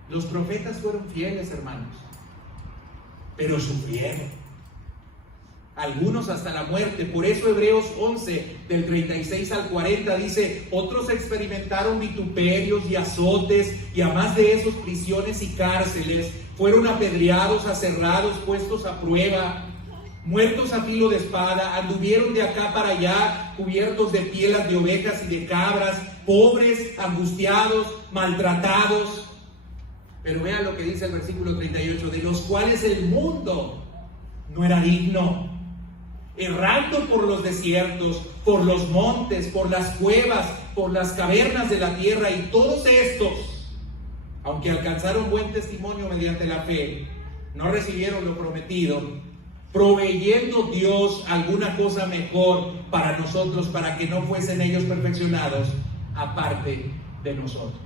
Los profetas fueron fieles, hermanos, pero sufrieron. Algunos hasta la muerte. Por eso Hebreos 11, del 36 al 40 dice: otros experimentaron vituperios y azotes, y a más de esos prisiones y cárceles. Fueron apedreados, aserrados, puestos a prueba, muertos a filo de espada, anduvieron de acá para allá, cubiertos de pieles de ovejas y de cabras, pobres, angustiados, maltratados. Pero vean lo que dice el versículo 38: de los cuales el mundo no era digno, errando por los desiertos, por los montes, por las cuevas, por las cavernas de la tierra, y todos estos, aunque alcanzaron buen testimonio mediante la fe, no recibieron lo prometido, proveyendo Dios alguna cosa mejor para nosotros, para que no fuesen ellos perfeccionados aparte de nosotros.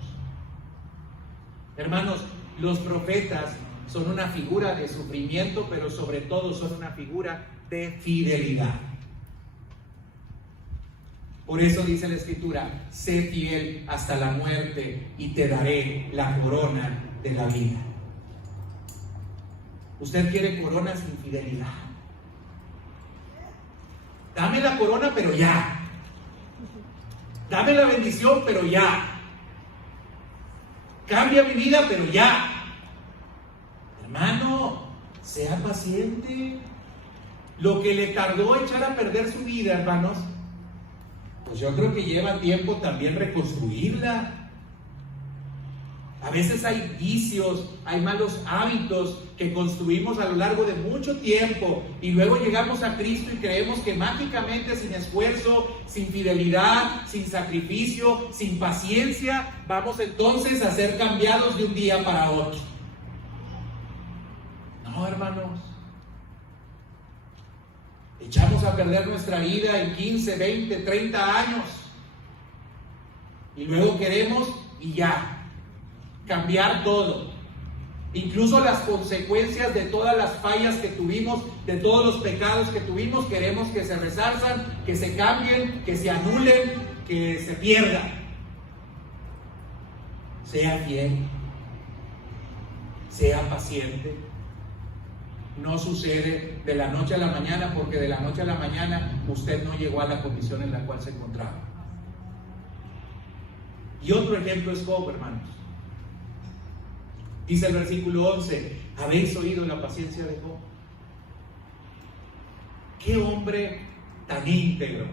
Hermanos, los profetas son una figura de sufrimiento, pero sobre todo son una figura de fidelidad. Por eso dice la Escritura: sé fiel hasta la muerte y te daré la corona de la vida. ¿Usted quiere corona sin fidelidad? Dame la corona, pero ya. Dame la bendición, pero ya. Cambia mi vida, pero ya. Hermano, sea paciente. Lo que le tardó echar a perder su vida, hermanos, pues yo creo que lleva tiempo también reconstruirla. A veces hay vicios, hay malos hábitos que construimos a lo largo de mucho tiempo, y luego llegamos a Cristo y creemos que mágicamente, sin esfuerzo, sin fidelidad, sin sacrificio, sin paciencia, vamos entonces a ser cambiados de un día para otro. No, hermanos. Echamos a perder nuestra vida en 15, 20, 30 años. Y luego queremos y ya, cambiar todo. Incluso las consecuencias de todas las fallas que tuvimos, de todos los pecados que tuvimos, queremos que se resarzan, que se cambien, que se anulen, que se pierdan. Sea fiel, sea paciente. No sucede de la noche a la mañana, porque de la noche a la mañana usted no llegó a la condición en la cual se encontraba. Y otro ejemplo es Job, hermanos. Dice el versículo 11: ¿habéis oído la paciencia de Job? Qué hombre tan íntegro.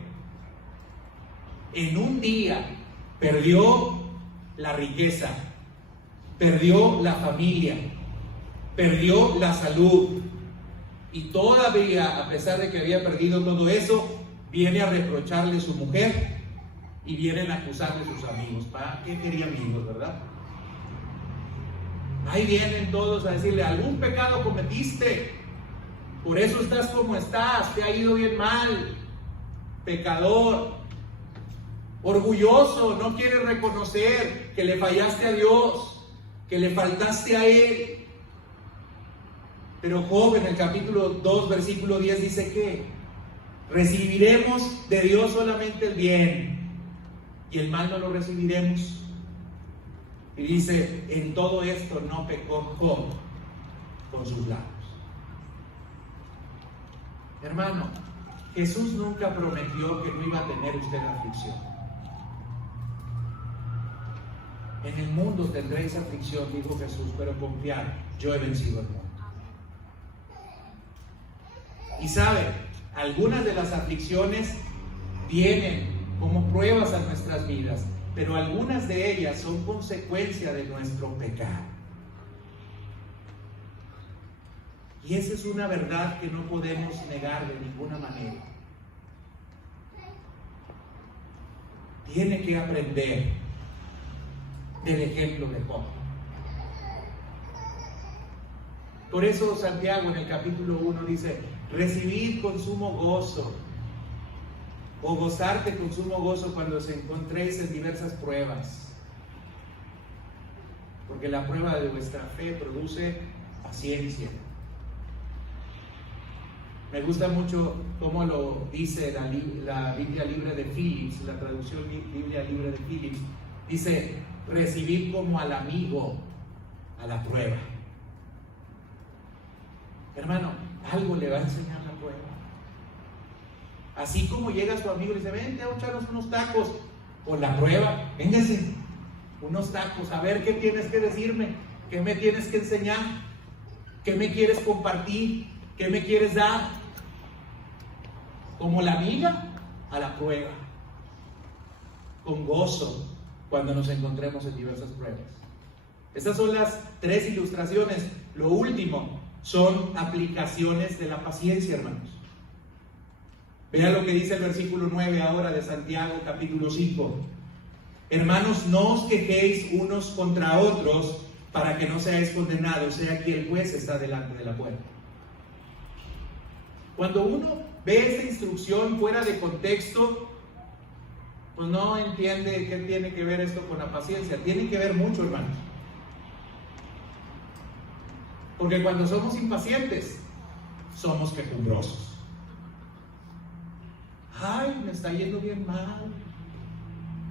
En un día perdió la riqueza, perdió la familia, perdió la salud, y todavía, a pesar de que había perdido todo eso, viene a reprocharle su mujer y vienen a acusarle sus amigos. ¿Qué quería amigos, verdad? Ahí vienen todos a decirle: algún pecado cometiste, por eso estás como estás, te ha ido bien mal, pecador, orgulloso, no quieres reconocer que le fallaste a Dios, que le faltaste a Él. Pero Job, en el capítulo 2, versículo 10, dice que recibiremos de Dios solamente el bien, y el mal no lo recibiremos. Y dice: en todo esto no pecó Job con sus labios. Hermano, Jesús nunca prometió que no iba a tener usted aflicción. En el mundo tendréis aflicción, dijo Jesús, pero confiad, yo he vencido el mundo. Y sabe, algunas de las aflicciones vienen como pruebas a nuestras vidas, pero algunas de ellas son consecuencia de nuestro pecado. Y esa es una verdad que no podemos negar de ninguna manera. Tiene que aprender del ejemplo de Job. Por eso Santiago en el capítulo 1 dice: recibid con sumo gozo, o gozarte con sumo gozo cuando os encontréis en diversas pruebas, porque la prueba de vuestra fe produce paciencia. Me gusta mucho cómo lo dice la Biblia Libre de Phillips, la traducción Biblia Libre de Phillips. Dice: recibid como al amigo a la prueba. Hermano, algo le va a enseñar la prueba. Así como llega su amigo y le dice: vente a echarnos unos tacos, con la prueba, véngase, unos tacos, a ver qué tienes que decirme, qué me tienes que enseñar, qué me quieres compartir, qué me quieres dar. Como la amiga a la prueba, con gozo cuando nos encontremos en diversas pruebas. Estas son las tres ilustraciones. Lo último son aplicaciones de la paciencia, hermanos. Vea lo que dice el versículo 9 ahora de Santiago capítulo 5. Hermanos, no os quejéis unos contra otros para que no seáis condenados, sea que el juez está delante de la puerta. Cuando uno ve esta instrucción fuera de contexto, pues no entiende qué tiene que ver esto con la paciencia. Tiene que ver mucho, hermanos. Porque cuando somos impacientes, somos quejumbrosos. Ay, me está yendo bien mal.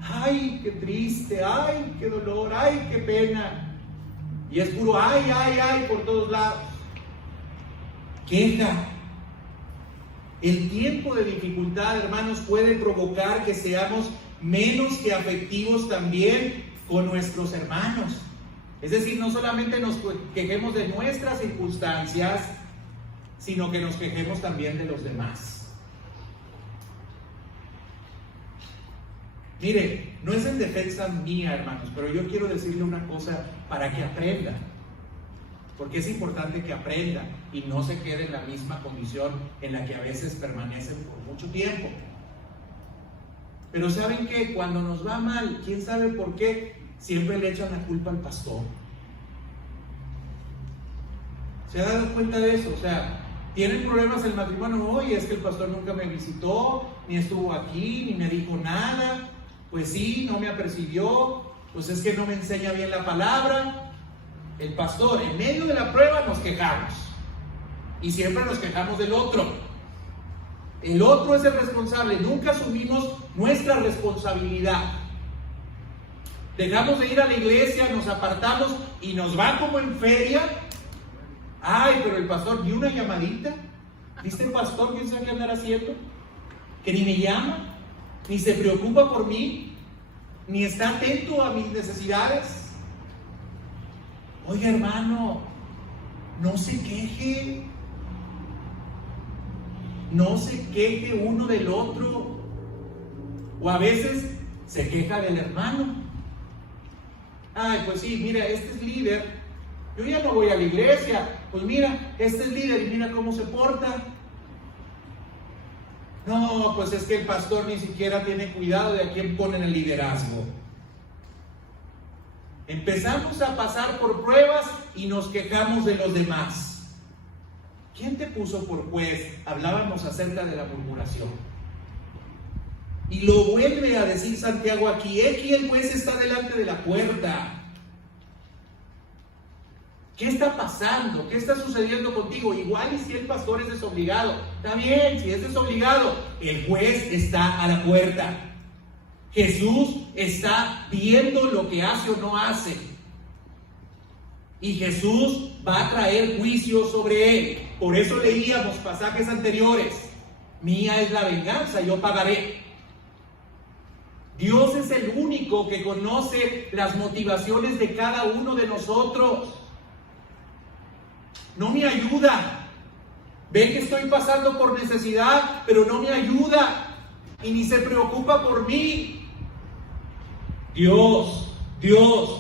Ay, qué triste. Ay, qué dolor. Ay, qué pena. Y es puro ay, ay, ay por todos lados. Queja. El tiempo de dificultad, hermanos, puede provocar que seamos menos que afectivos también con nuestros hermanos. Es decir, no solamente nos quejemos de nuestras circunstancias, sino que nos quejemos también de los demás. Mire, no es en defensa mía, hermanos, pero yo quiero decirle una cosa para que aprenda. Porque es importante que aprenda y no se quede en la misma condición en la que a veces permanecen por mucho tiempo. Pero ¿saben qué? Cuando nos va mal, ¿quién sabe por qué? Siempre le echan la culpa al pastor. ¿Se ha dado cuenta de eso? O sea, Tienen problemas en el matrimonio. Oye, es que el pastor nunca me visitó, ni estuvo aquí, ni me dijo nada. Pues sí, no me apercibió. Pues es que no me enseña bien la palabra. El pastor, en medio de la prueba nos quejamos. Y siempre nos quejamos del otro. El otro es el responsable. Nunca asumimos nuestra responsabilidad. Dejamos de ir a la iglesia, nos apartamos y nos va como en feria. Ay, pero el pastor, ni una llamadita. ¿Viste el pastor? ¿Quién sabe qué andar haciendo? Que ni me llama, ni se preocupa por mí, ni está atento a mis necesidades. Oiga, hermano, no se queje. No se queje uno del otro. O a veces se queja del hermano. Ay, pues sí, mira, este es líder. Yo ya no voy a la iglesia. Pues mira, este es líder y mira cómo se porta. No, pues es que el pastor ni siquiera tiene cuidado de a quién pone en el liderazgo. Empezamos a pasar por pruebas y nos quejamos de los demás. ¿Quién te puso por juez? Hablábamos acerca de la murmuración. Y lo vuelve a decir Santiago aquí. Aquí el juez está delante de la puerta. ¿Qué está pasando? ¿Qué está sucediendo contigo? Igual y si el pastor es desobligado. Está bien, si es desobligado. El juez está a la puerta. Jesús está viendo lo que hace o no hace. Y Jesús va a traer juicio sobre él. Por eso leíamos pasajes anteriores. Mía es la venganza, yo pagaré. Dios es el único que conoce las motivaciones de cada uno de nosotros. No me ayuda. Ve que estoy pasando por necesidad, pero no me ayuda. Y ni se preocupa por mí. Dios,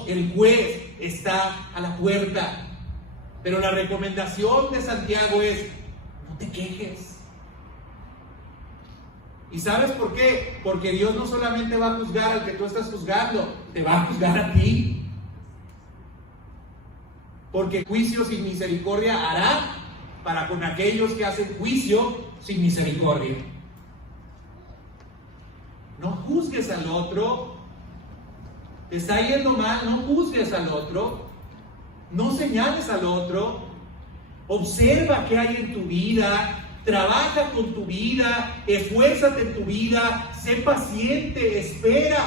el juez, está a la puerta. Pero la recomendación de Santiago es: no te quejes. ¿Y sabes por qué? Porque Dios no solamente va a juzgar al que tú estás juzgando, te va a juzgar a ti. Porque juicio sin misericordia hará para con aquellos que hacen juicio sin misericordia. No juzgues al otro. Te está yendo mal, no juzgues al otro. No señales al otro. Observa qué hay en tu vida. Trabaja con tu vida. Esfuérzate en tu vida. Sé paciente. Espera.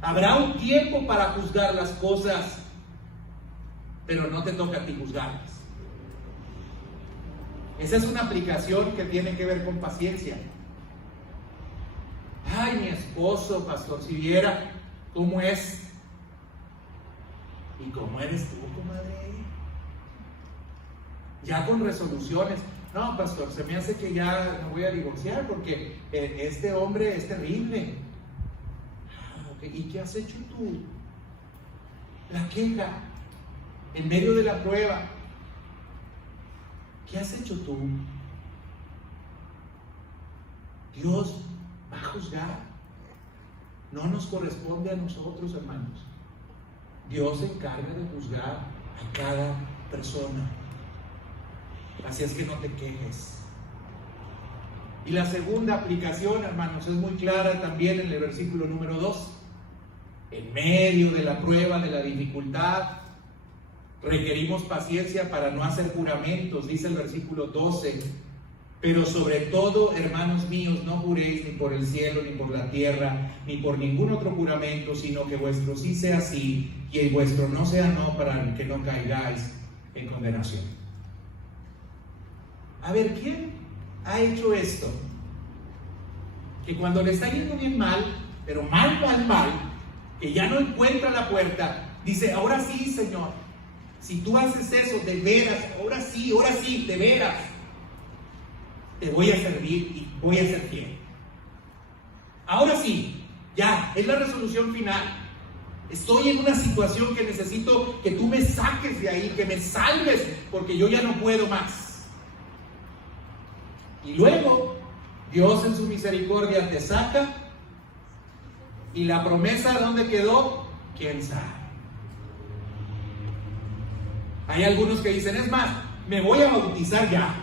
Habrá un tiempo para juzgar las cosas, pero no te toca a ti juzgarlas. Esa es una aplicación que tiene que ver con paciencia. Ay, mi esposo, pastor, si viera cómo es y cómo eres tú, comadre. Ya con resoluciones. No, pastor, se me hace que ya me voy a divorciar porque este hombre es terrible. Okay. ¿Y qué has hecho tú? La queja en medio de la prueba. ¿Qué has hecho tú? Dios va a juzgar. No nos corresponde a nosotros, hermanos. Dios se encarga de juzgar a cada persona. Así es que no te quejes. Y la segunda aplicación, hermanos, es muy clara también en el versículo número 2. En medio de la prueba, de la dificultad, requerimos paciencia para no hacer juramentos, dice el versículo 12. Pero sobre todo, hermanos míos, no juréis ni por el cielo, ni por la tierra, ni por ningún otro juramento, sino que vuestro sí sea sí, y el vuestro no sea no, para que no caigáis en condenación. A ver, ¿quién ha hecho esto? Que cuando le está yendo bien mal, pero mal, que ya no encuentra la puerta, dice: ahora sí, Señor, si tú haces eso de veras, ahora sí, de veras, te voy a servir y voy a ser fiel. Ahora sí, ya, es la resolución final. Estoy en una situación que necesito que tú me saques de ahí, que me salves, porque yo ya no puedo más. Y luego, Dios en su misericordia te saca, y la promesa, ¿dónde quedó? ¿Quién sabe? Hay algunos que dicen: es más, me voy a bautizar ya.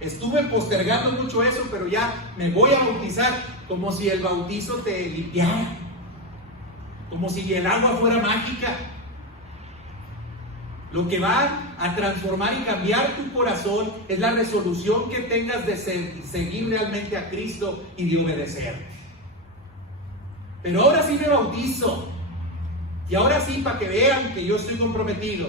Estuve postergando mucho eso, pero ya me voy a bautizar, como si el bautizo te limpiara, como si el agua fuera mágica. Lo que va a transformar y cambiar tu corazón es la resolución que tengas de seguir realmente a Cristo y de obedecer. Pero ahora sí me bautizo, y ahora sí, para que vean que yo estoy comprometido.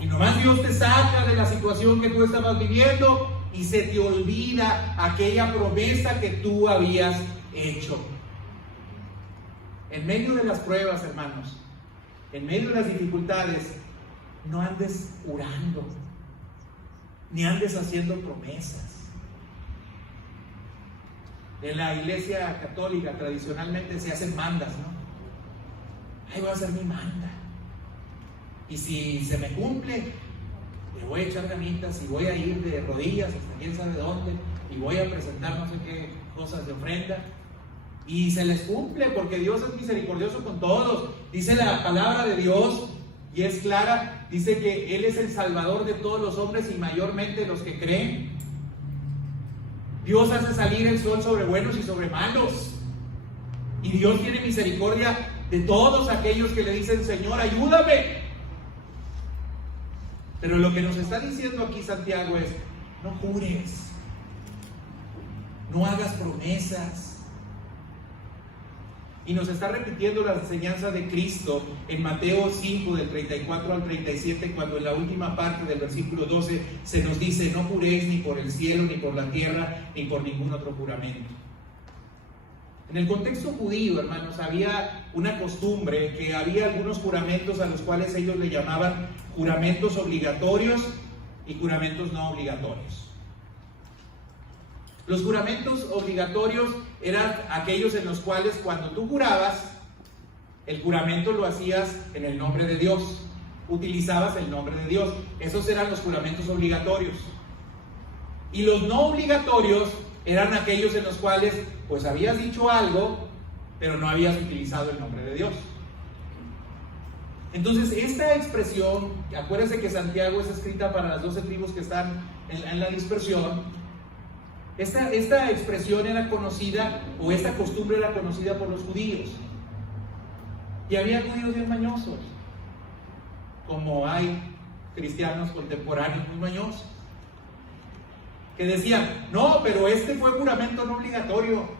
Y nomás Dios te saca de la situación que tú estabas viviendo y se te olvida aquella promesa que tú habías hecho. En medio de las pruebas, hermanos, en medio de las dificultades, no andes jurando, ni andes haciendo promesas. En la iglesia católica tradicionalmente se hacen mandas, ¿no? Ahí voy a hacer mi manda. Y si se me cumple, le voy a echar ganitas y voy a ir de rodillas hasta quién sabe dónde y voy a presentar no sé qué cosas de ofrenda. Y se les cumple porque Dios es misericordioso con todos. Dice la palabra de Dios y es clara, dice que Él es el Salvador de todos los hombres y mayormente los que creen. Dios hace salir el sol sobre buenos y sobre malos. Y Dios tiene misericordia de todos aquellos que le dicen, Señor, ayúdame. Pero lo que nos está diciendo aquí Santiago es, no jures, no hagas promesas. Y nos está repitiendo la enseñanza de Cristo en Mateo 5, del 34 al 37, cuando en la última parte del versículo 12 se nos dice, no juréis ni por el cielo, ni por la tierra, ni por ningún otro juramento. En el contexto judío, hermanos, había una costumbre que había algunos juramentos a los cuales ellos le llamaban juramentos obligatorios y juramentos no obligatorios. Los juramentos obligatorios eran aquellos en los cuales cuando tú jurabas, el juramento lo hacías en el nombre de Dios, utilizabas el nombre de Dios. Esos eran los juramentos obligatorios. Y los no obligatorios eran aquellos en los cuales pues habías dicho algo, pero no habías utilizado el nombre de Dios. Entonces esta expresión, acuérdense que Santiago es escrita para las 12 tribus que están en la dispersión. Esta expresión era conocida, o esta costumbre era conocida por los judíos. Y había judíos bien mañosos, como hay cristianos contemporáneos muy mañosos, que decían, no, pero este fue juramento no obligatorio.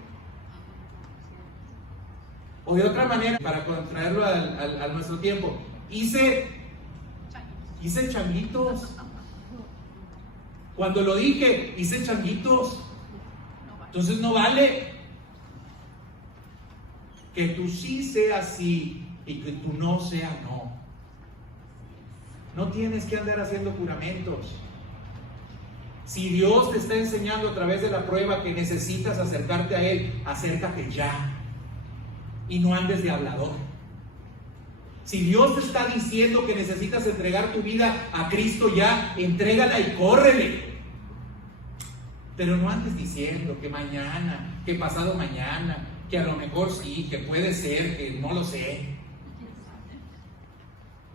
O de otra manera, para traerlo a nuestro tiempo, hice changuitos. Cuando lo dije, hice changuitos. Entonces no vale. Que tú sí seas sí y que tú no seas no. No tienes que andar haciendo juramentos. Si Dios te está enseñando a través de la prueba que necesitas acercarte a Él, acércate ya. Y no andes de hablador. Si Dios te está diciendo que necesitas entregar tu vida a Cristo ya, entrégala y córrele. Pero no andes diciendo que mañana, que pasado mañana, que a lo mejor sí, que puede ser, que no lo sé.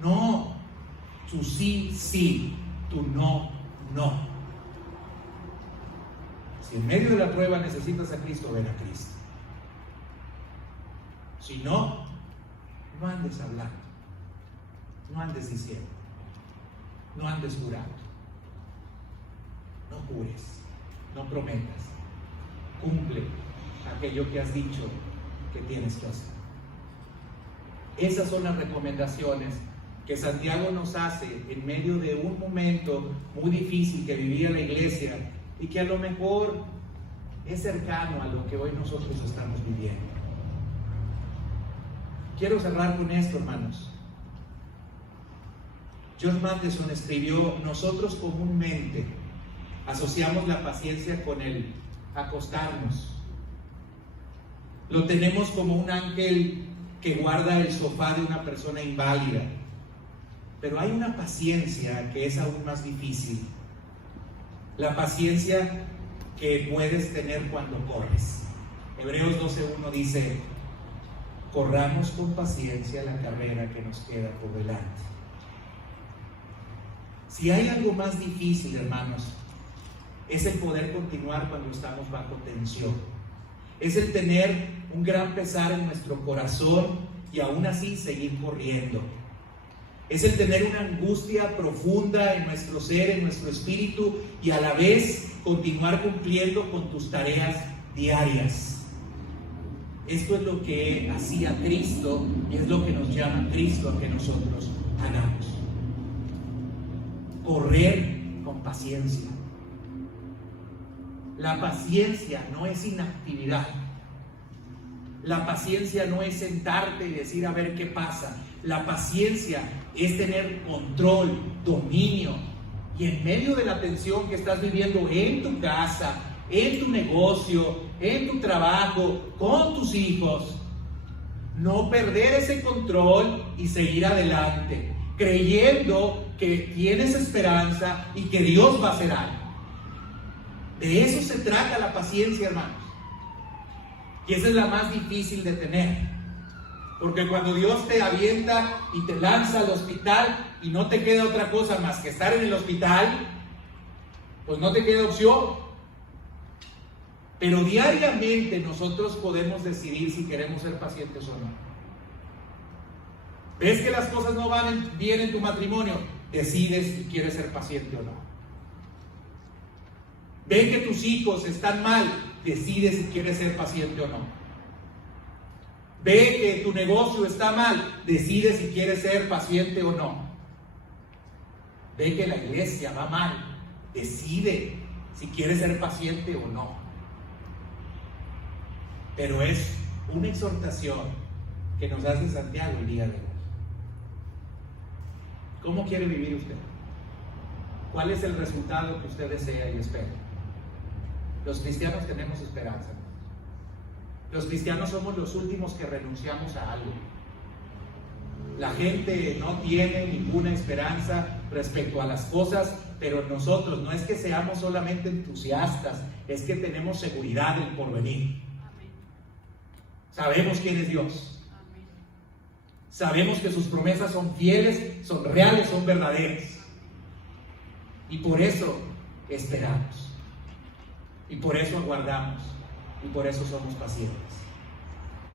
No, tu sí, sí, tu no, no. Si en medio de la prueba necesitas a Cristo, ven a Cristo. Si no, no andes hablando, no andes diciendo, no andes jurando, no jures, no prometas, cumple aquello que has dicho que tienes que hacer. Esas son las recomendaciones que Santiago nos hace en medio de un momento muy difícil que vivía la iglesia y que a lo mejor es cercano a lo que hoy nosotros estamos viviendo. Quiero cerrar con esto, hermanos. John Matheson escribió, nosotros comúnmente asociamos la paciencia con el acostarnos. Lo tenemos como un ángel que guarda el sofá de una persona inválida. Pero hay una paciencia que es aún más difícil. La paciencia que puedes tener cuando corres. Hebreos 12:1 dice, corramos con paciencia la carrera que nos queda por delante. Si hay algo más difícil, hermanos, es el poder continuar cuando estamos bajo tensión. Es el tener un gran pesar en nuestro corazón y aún así seguir corriendo. Es el tener una angustia profunda en nuestro ser, en nuestro espíritu, y a la vez continuar cumpliendo con tus tareas diarias. Esto es lo que hacía Cristo y es lo que nos llama Cristo a que nosotros hagamos. Correr con paciencia. La paciencia no es inactividad. La paciencia no es sentarte y decir a ver qué pasa. La paciencia es tener control, dominio. Y en medio de la tensión que estás viviendo en tu casa, en tu negocio, en tu trabajo, con tus hijos, no perder ese control y seguir adelante, creyendo que tienes esperanza y que Dios va a hacer algo. De eso se trata la paciencia, hermanos. Y esa es la más difícil de tener. Porque cuando Dios te avienta y te lanza al hospital y no te queda otra cosa más que estar en el hospital, pues no te queda opción. Pero diariamente nosotros podemos decidir si queremos ser pacientes o no. ¿Ves que las cosas no van bien en tu matrimonio? Decides si quieres ser paciente o no. ¿Ves que tus hijos están mal? Decides si quieres ser paciente o no. ¿Ve que tu negocio está mal? Decide si quieres ser paciente o no. ¿Ve que la iglesia va mal? Decide si quieres ser paciente o no. Pero es una exhortación que nos hace Santiago el día de hoy. ¿Cómo quiere vivir usted? ¿Cuál es el resultado que usted desea y espera? Los cristianos tenemos esperanza. Los cristianos somos los últimos que renunciamos a algo. La gente no tiene ninguna esperanza respecto a las cosas, pero nosotros no es que seamos solamente entusiastas, es que tenemos seguridad del porvenir. Sabemos quién es Dios. Sabemos que sus promesas son fieles, son reales, son verdaderas. Y por eso esperamos. Y por eso aguardamos. Y por eso somos pacientes.